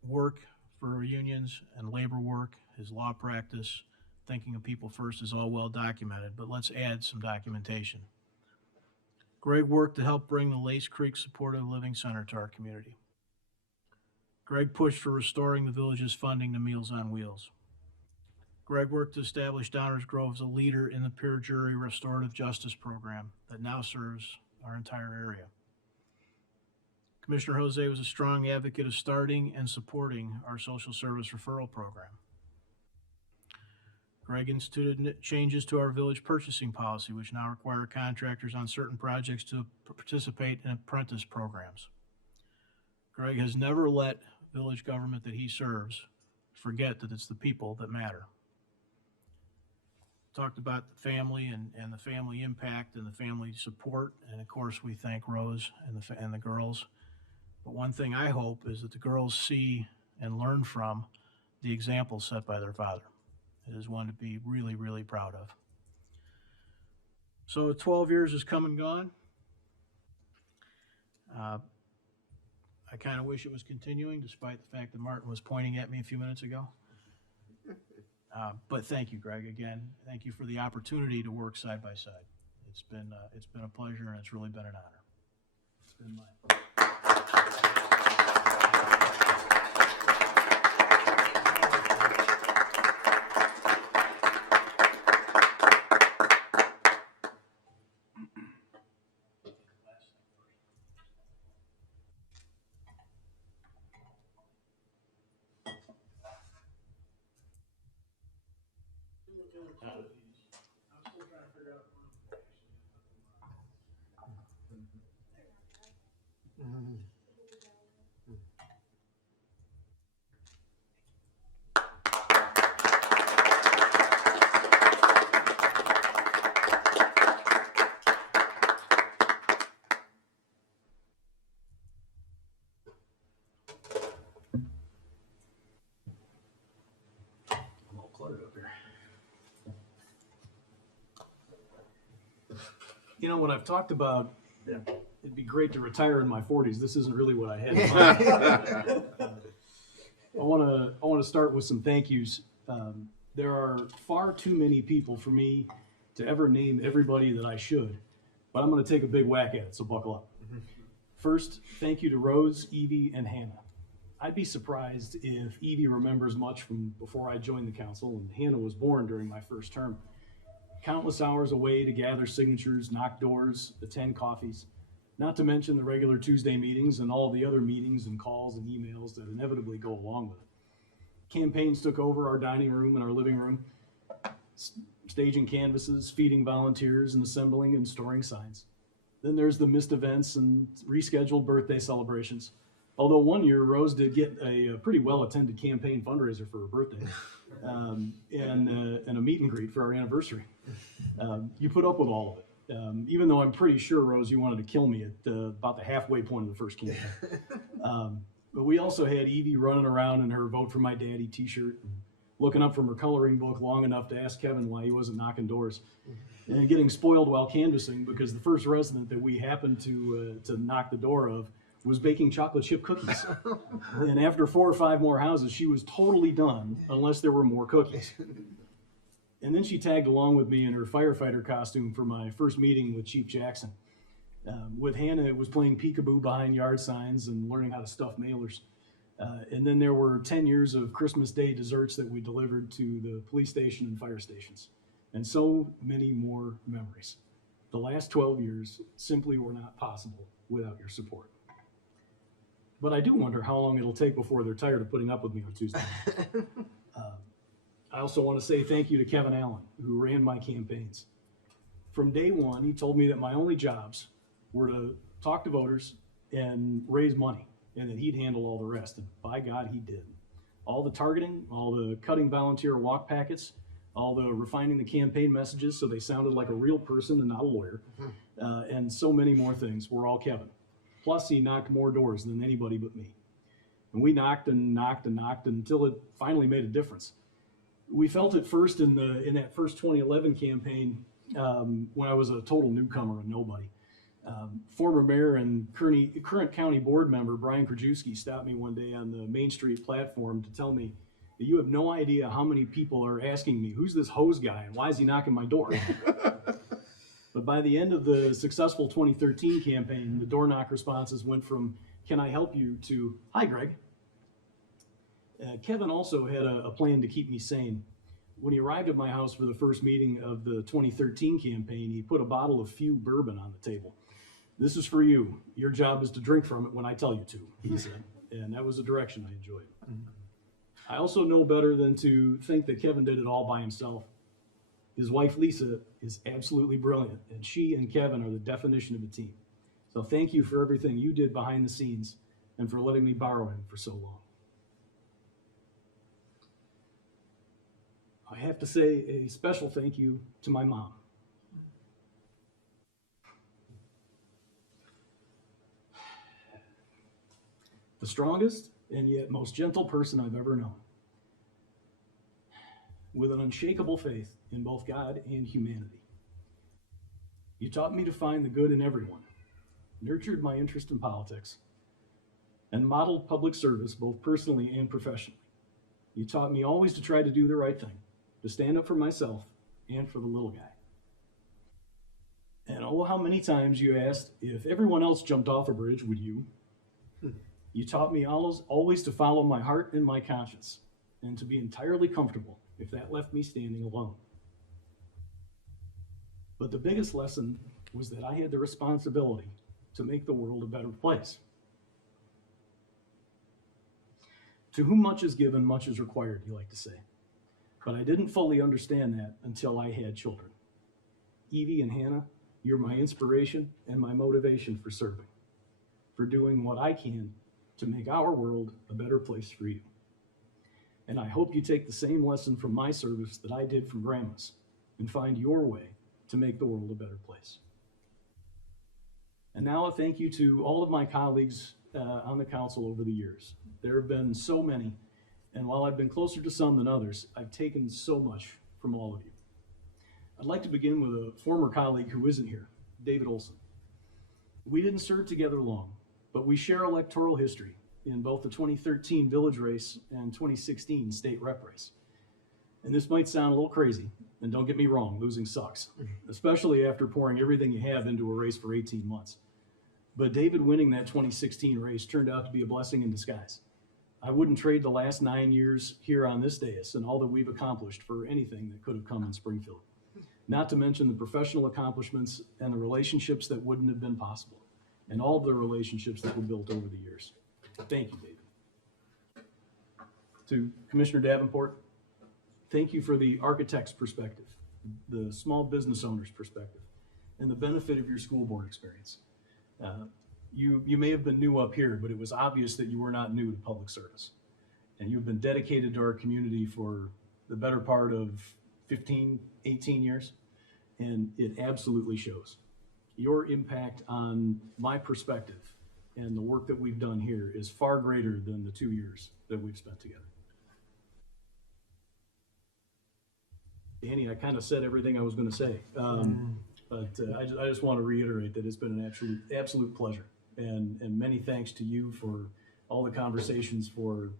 work for unions and labor work, his law practice, thinking of people first is all well documented, but let's add some documentation. Greg worked to help bring the Lace Creek Supportive Living Center to our community. Greg pushed for restoring the village's funding to Meals on Wheels. Greg worked to establish Downers Grove as a leader in the peer jury restorative justice program that now serves our entire area. Commissioner Jose was a strong advocate of starting and supporting our social service referral program. Greg instituted changes to our village purchasing policy, which now require contractors on certain projects to participate in apprentice programs. Greg has never let village government that he serves forget that it's the people that matter. Talked about the family and the family impact and the family support, and of course we thank Rose and the girls. But one thing I hope is that the girls see and learn from the example set by their father. It is one to be really, really proud of. So 12 years has come and gone. I kind of wish it was continuing, despite the fact that Martin was pointing at me a few minutes ago. But thank you, Greg, again. Thank you for the opportunity to work side by side. It's been a pleasure, and it's really been an honor. It's been mine. I'm all cluttered up here. You know, when I've talked about, it'd be great to retire in my 40s, this isn't really what I had in mind. I want to start with some thank yous. There are far too many people for me to ever name everybody that I should, but I'm going to take a big whack at it, so buckle up. First, thank you to Rose, Evie, and Hannah. I'd be surprised if Evie remembers much from before I joined the council, and Hannah was born during my first term. Countless hours away to gather signatures, knock doors, attend coffees, not to mention the regular Tuesday meetings and all the other meetings and calls and emails that inevitably go along with it. Campaigns took over our dining room and our living room, staging canvases, feeding volunteers, and assembling and storing signs. Then there's the missed events and rescheduled birthday celebrations. Although one year, Rose did get a pretty well-attended campaign fundraiser for her birthday, and a meet and greet for our anniversary. You put up with all of it, even though I'm pretty sure, Rose, you wanted to kill me at about the halfway point of the first campaign. But we also had Evie running around in her Vote for My Daddy t-shirt, looking up from her coloring book long enough to ask Kevin why he wasn't knocking doors, and getting spoiled while canvassing because the first resident that we happened to knock the door of was baking chocolate chip cookies. And after 4 or 5 more houses, she was totally done unless there were more cookies. And then she tagged along with me in her firefighter costume for my first meeting with Chief Jackson. With Hannah, it was playing peekaboo behind yard signs and learning how to stuff mailers. And then there were 10 years of Christmas Day desserts that we delivered to the police station and fire stations. And so many more memories. The last 12 years simply were not possible without your support. But I do wonder how long it'll take before they're tired of putting up with me on Tuesday. I also want to say thank you to Kevin Allen, who ran my campaigns. From day one, he told me that my only jobs were to talk to voters and raise money, and that he'd handle all the rest. And by God, he did. All the targeting, all the cutting volunteer walk packets, all the refining the campaign messages so they sounded like a real person and not a lawyer, and so many more things were all Kevin. Plus, he knocked more doors than anybody but me. And we knocked and knocked and knocked until it finally made a difference. We felt it first in that first 2011 campaign when I was a total newcomer and nobody. Former mayor and current county board member Brian Krajewski stopped me one day on the Main Street platform to tell me that you have no idea how many people are asking me, who's this hose guy and why is he knocking my door? But by the end of the successful 2013 campaign, the door knock responses went from, can I help you, to, hi, Greg. Kevin also had a plan to keep me sane. When he arrived at my house for the first meeting of the 2013 campaign, he put a bottle of Few bourbon on the table. This is for you. Your job is to drink from it when I tell you to, he said. And that was a direction I enjoyed. I also know better than to think that Kevin did it all by himself. His wife, Lisa, is absolutely brilliant, and she and Kevin are the definition of a team. So thank you for everything you did behind the scenes and for letting me borrow him for so long. I have to say a special thank you to my mom. The strongest and yet most gentle person I've ever known. With an unshakable faith in both God and humanity. You taught me to find the good in everyone, nurtured my interest in politics, and modeled public service both personally and professionally. You taught me always to try to do the right thing, to stand up for myself and for the little guy. And oh, how many times you asked, if everyone else jumped off a bridge, would you? You taught me always to follow my heart and my conscience, and to be entirely comfortable if that left me standing alone. But the biggest lesson was that I had the responsibility to make the world a better place. To whom much is given, much is required, you like to say. But I didn't fully understand that until I had children. Evie and Hannah, you're my inspiration and my motivation for serving, for doing what I can to make our world a better place for you. And I hope you take the same lesson from my service that I did from Grandma's and find your way to make the world a better place. And now a thank you to all of my colleagues on the council over the years. There have been so many, and while I've been closer to some than others, I've taken so much from all of you. I'd like to begin with a former colleague who isn't here, David Olson. We didn't serve together long, but we share electoral history in both the 2013 village race and 2016 state rep race. And this might sound a little crazy, and don't get me wrong, losing sucks, especially after pouring everything you have into a race for 18 months. But David winning that 2016 race turned out to be a blessing in disguise. I wouldn't trade the last 9 years here on this dais and all that we've accomplished for anything that could have come in Springfield. Not to mention the professional accomplishments and the relationships that wouldn't have been possible, and all of the relationships that were built over the years. Thank you, David. To Commissioner Davenport, thank you for the architect's perspective, the small business owner's perspective, and the benefit of your school board experience. You may have been new up here, but it was obvious that you were not new to public service. And you've been dedicated to our community for the better part of 15, 18 years, and it absolutely shows. Your impact on my perspective and the work that we've done here is far greater than the 2 years that we've spent together. Danny, I kind of said everything I was going to say, but I just want to reiterate that it's been an absolute pleasure, and many thanks to you for all the conversations, for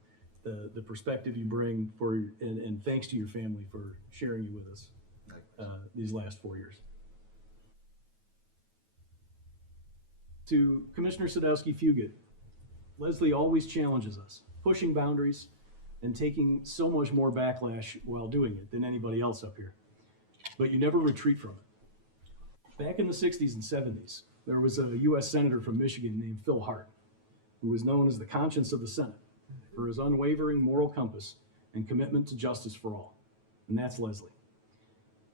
the perspective you bring, and thanks to your family for sharing you with us these last 4 years. To Commissioner Sadowski-Fugit, Leslie always challenges us, pushing boundaries and taking so much more backlash while doing it than anybody else up here. But you never retreat from it. Back in the 60s and 70s, there was a U.S. Senator from Michigan named Phil Hart, who was known as the conscience of the Senate for his unwavering moral compass and commitment to justice for all. And that's Leslie.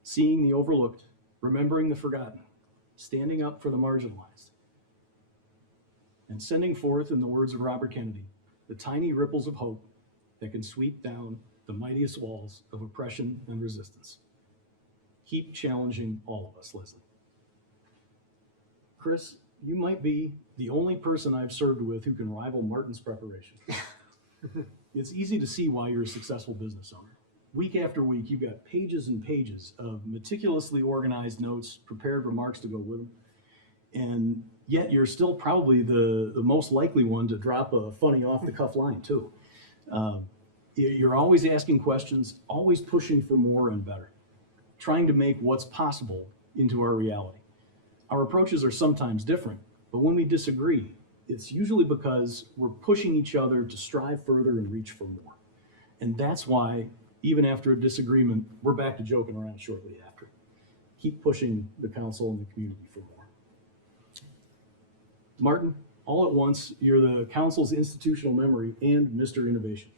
Seeing the overlooked, remembering the forgotten, standing up for the marginalized, and sending forth, in the words of Robert Kennedy, the tiny ripples of hope that can sweep down the mightiest walls of oppression and resistance. Keep challenging all of us, Leslie. Chris, you might be the only person I've served with who can rival Martin's preparation. It's easy to see why you're a successful business owner. Week after week, you've got pages and pages of meticulously organized notes, prepared remarks to go with them, and yet you're still probably the most likely one to drop a funny off-the-cuff line, too. You're always asking questions, always pushing for more and better, trying to make what's possible into our reality. Our approaches are sometimes different, but when we disagree, it's usually because we're pushing each other to strive further and reach for more. And that's why, even after a disagreement, we're back to joking around shortly after. Keep pushing the council and the community for more. Martin, all at once, you're the council's institutional memory and Mr. Innovation.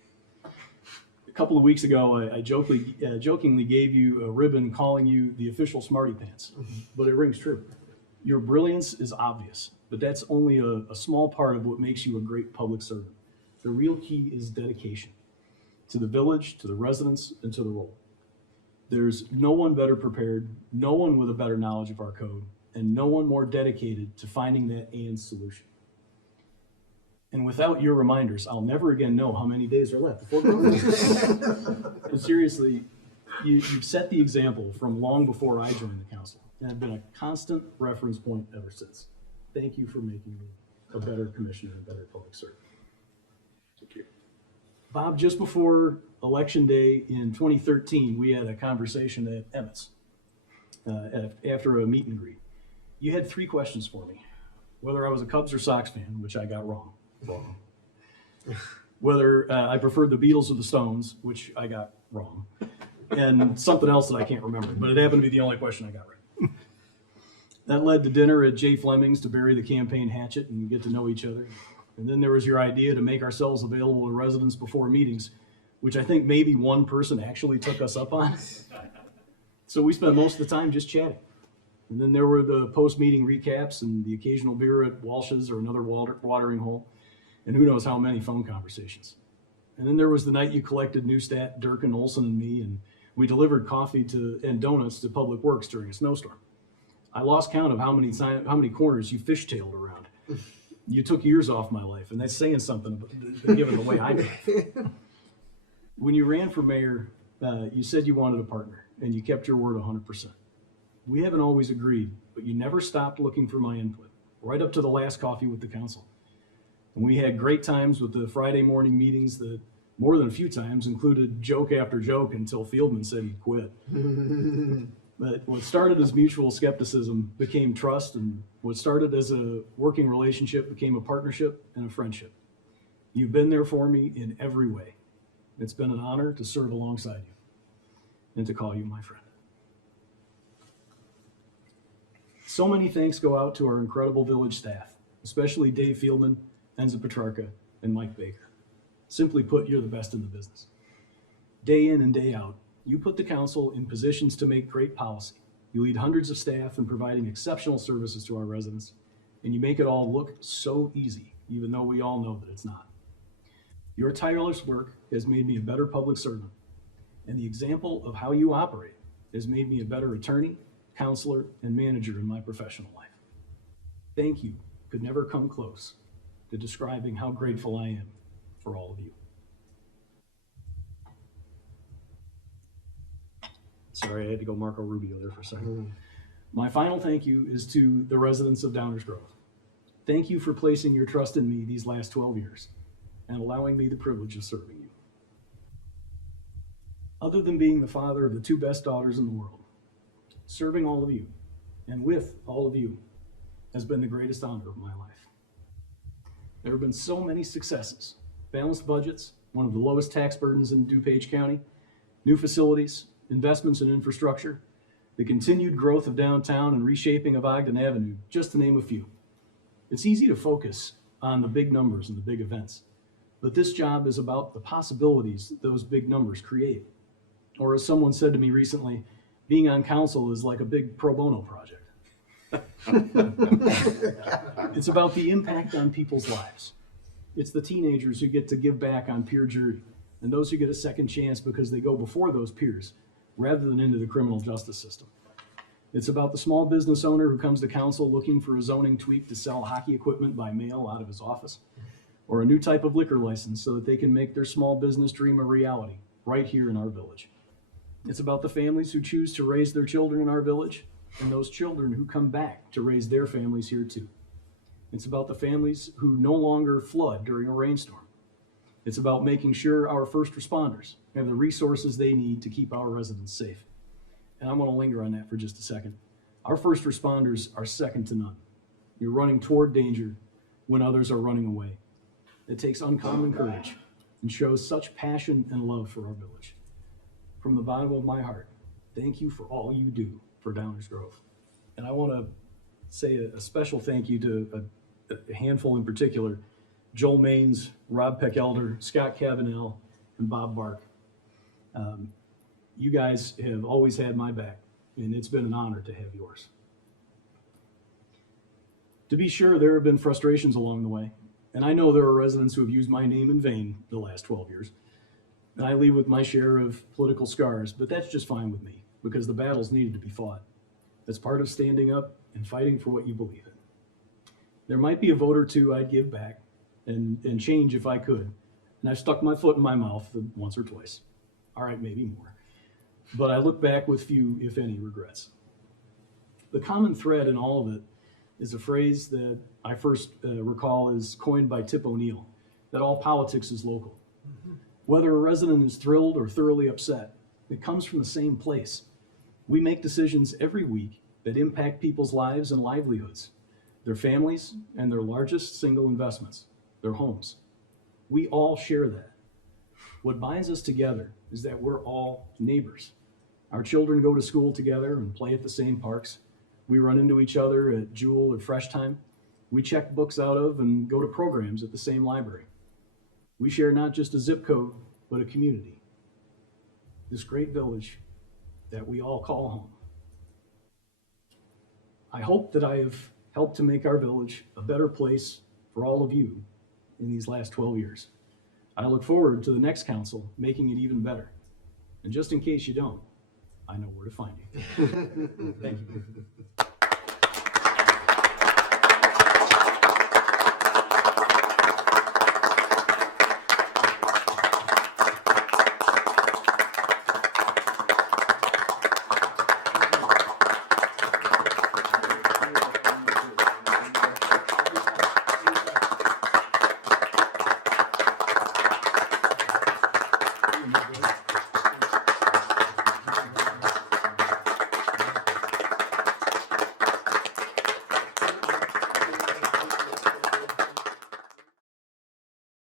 A couple of weeks ago, I jokingly gave you a ribbon calling you the official Smarty Pants, but it rings true. Your brilliance is obvious, but that's only a small part of what makes you a great public servant. The real key is dedication to the village, to the residents, and to the role. There's no one better prepared, no one with a better knowledge of our code, and no one more dedicated to finding that and solution. And without your reminders, I'll never again know how many days are left before And seriously, you've set the example from long before I joined the council, and have been a constant reference point ever since. Thank you for making me a better commissioner and a better public servant. Bob, just before Election Day in 2013, we had a conversation at Emmett's after a meet and greet. You had 3 questions for me. Whether I was a Cubs or Sox fan, which I got wrong. Whether I preferred the Beatles or the Stones, which I got wrong. And something else that I can't remember, but it happened to be the only question I got right. That led to dinner at Jay Fleming's to bury the campaign hatchet and get to know each other. And then there was your idea to make ourselves available to residents before meetings, which I think maybe one person actually took us up on. So we spent most of the time just chatting. And then there were the post-meeting recaps and the occasional beer at Walsh's or another watering hole, and who knows how many phone conversations. And then there was the night you collected Newstat, Durkin, Olson, and me, and we delivered coffee and donuts to Public Works during a snowstorm. I lost count of how many corners you fishtailed around. You took years off my life, and that's saying something given the way I live. When you ran for mayor, you said you wanted a partner, and you kept your word 100%. We haven't always agreed, but you never stopped looking for my input, right up to the last coffee with the council. And we had great times with the Friday morning meetings that more than a few times included joke after joke until Fieldman said he'd quit. But what started as mutual skepticism became trust, and what started as a working relationship became a partnership and a friendship. You've been there for me in every way. It's been an honor to serve alongside you and to call you my friend. So many thanks go out to our incredible village staff, especially Dave Fieldman, Enza Petrarca, and Mike Baker. Simply put, you're the best in the business. Day in and day out, you put the council in positions to make great policy. You lead hundreds of staff in providing exceptional services to our residents, and you make it all look so easy, even though we all know that it's not. Your tireless work has made me a better public servant, and the example of how you operate has made me a better attorney, counselor, and manager in my professional life. Thank you could never come close to describing how grateful I am for all of you. Sorry, I had to go Marco Rubio there for a second. My final thank you is to the residents of Downers Grove. Thank you for placing your trust in me these last 12 years and allowing me the privilege of serving you. Other than being the father of the 2 best daughters in the world, serving all of you and with all of you has been the greatest honor of my life. There have been so many successes: balanced budgets, one of the lowest tax burdens in DuPage County, new facilities, investments in infrastructure, the continued growth of downtown and reshaping of Ogden Avenue, just to name a few. It's easy to focus on the big numbers and the big events, but this job is about the possibilities those big numbers create. Or as someone said to me recently, being on council is like a big pro bono project. It's about the impact on people's lives. It's the teenagers who get to give back on peer jury, and those who get a second chance because they go before those peers rather than into the criminal justice system. It's about the small business owner who comes to council looking for a zoning tweak to sell hockey equipment by mail out of his office, or a new type of liquor license so that they can make their small business dream a reality right here in our village. It's about the families who choose to raise their children in our village and those children who come back to raise their families here too. It's about the families who no longer flood during a rainstorm. It's about making sure our first responders have the resources they need to keep our residents safe. And I want to linger on that for just a second. Our first responders are second to none. You're running toward danger when others are running away. It takes uncommon courage and shows such passion and love for our village. From the bottom of my heart, thank you for all you do for Downers Grove. And I want to say a special thank you to a handful in particular: Joel Maines, Rob Peck-Elder, Scott Cabanell, and Bob Bark. You guys have always had my back, and it's been an honor to have yours. To be sure, there have been frustrations along the way, and I know there are residents who have used my name in vain the last 12 years. And I leave with my share of political scars, but that's just fine with me, because the battles needed to be fought. That's part of standing up and fighting for what you believe in. There might be a vote or two I'd give back and change if I could, and I've stuck my foot in my mouth once or twice. All right, maybe more. But I look back with few, if any, regrets. The common thread in all of it is a phrase that I first recall is coined by Tip O'Neill, that all politics is local. Whether a resident is thrilled or thoroughly upset, it comes from the same place. We make decisions every week that impact people's lives and livelihoods, their families, and their largest single investments, their homes. We all share that. What binds us together is that we're all neighbors. Our children go to school together and play at the same parks. We run into each other at Jewel or Fresh Time. We check books out of and go to programs at the same library. We share not just a zip code, but a community. This great village that we all call home. I hope that I have helped to make our village a better place for all of you in these last 12 years. I look forward to the next council making it even better. And just in case you don't, I know where to find you. Thank you.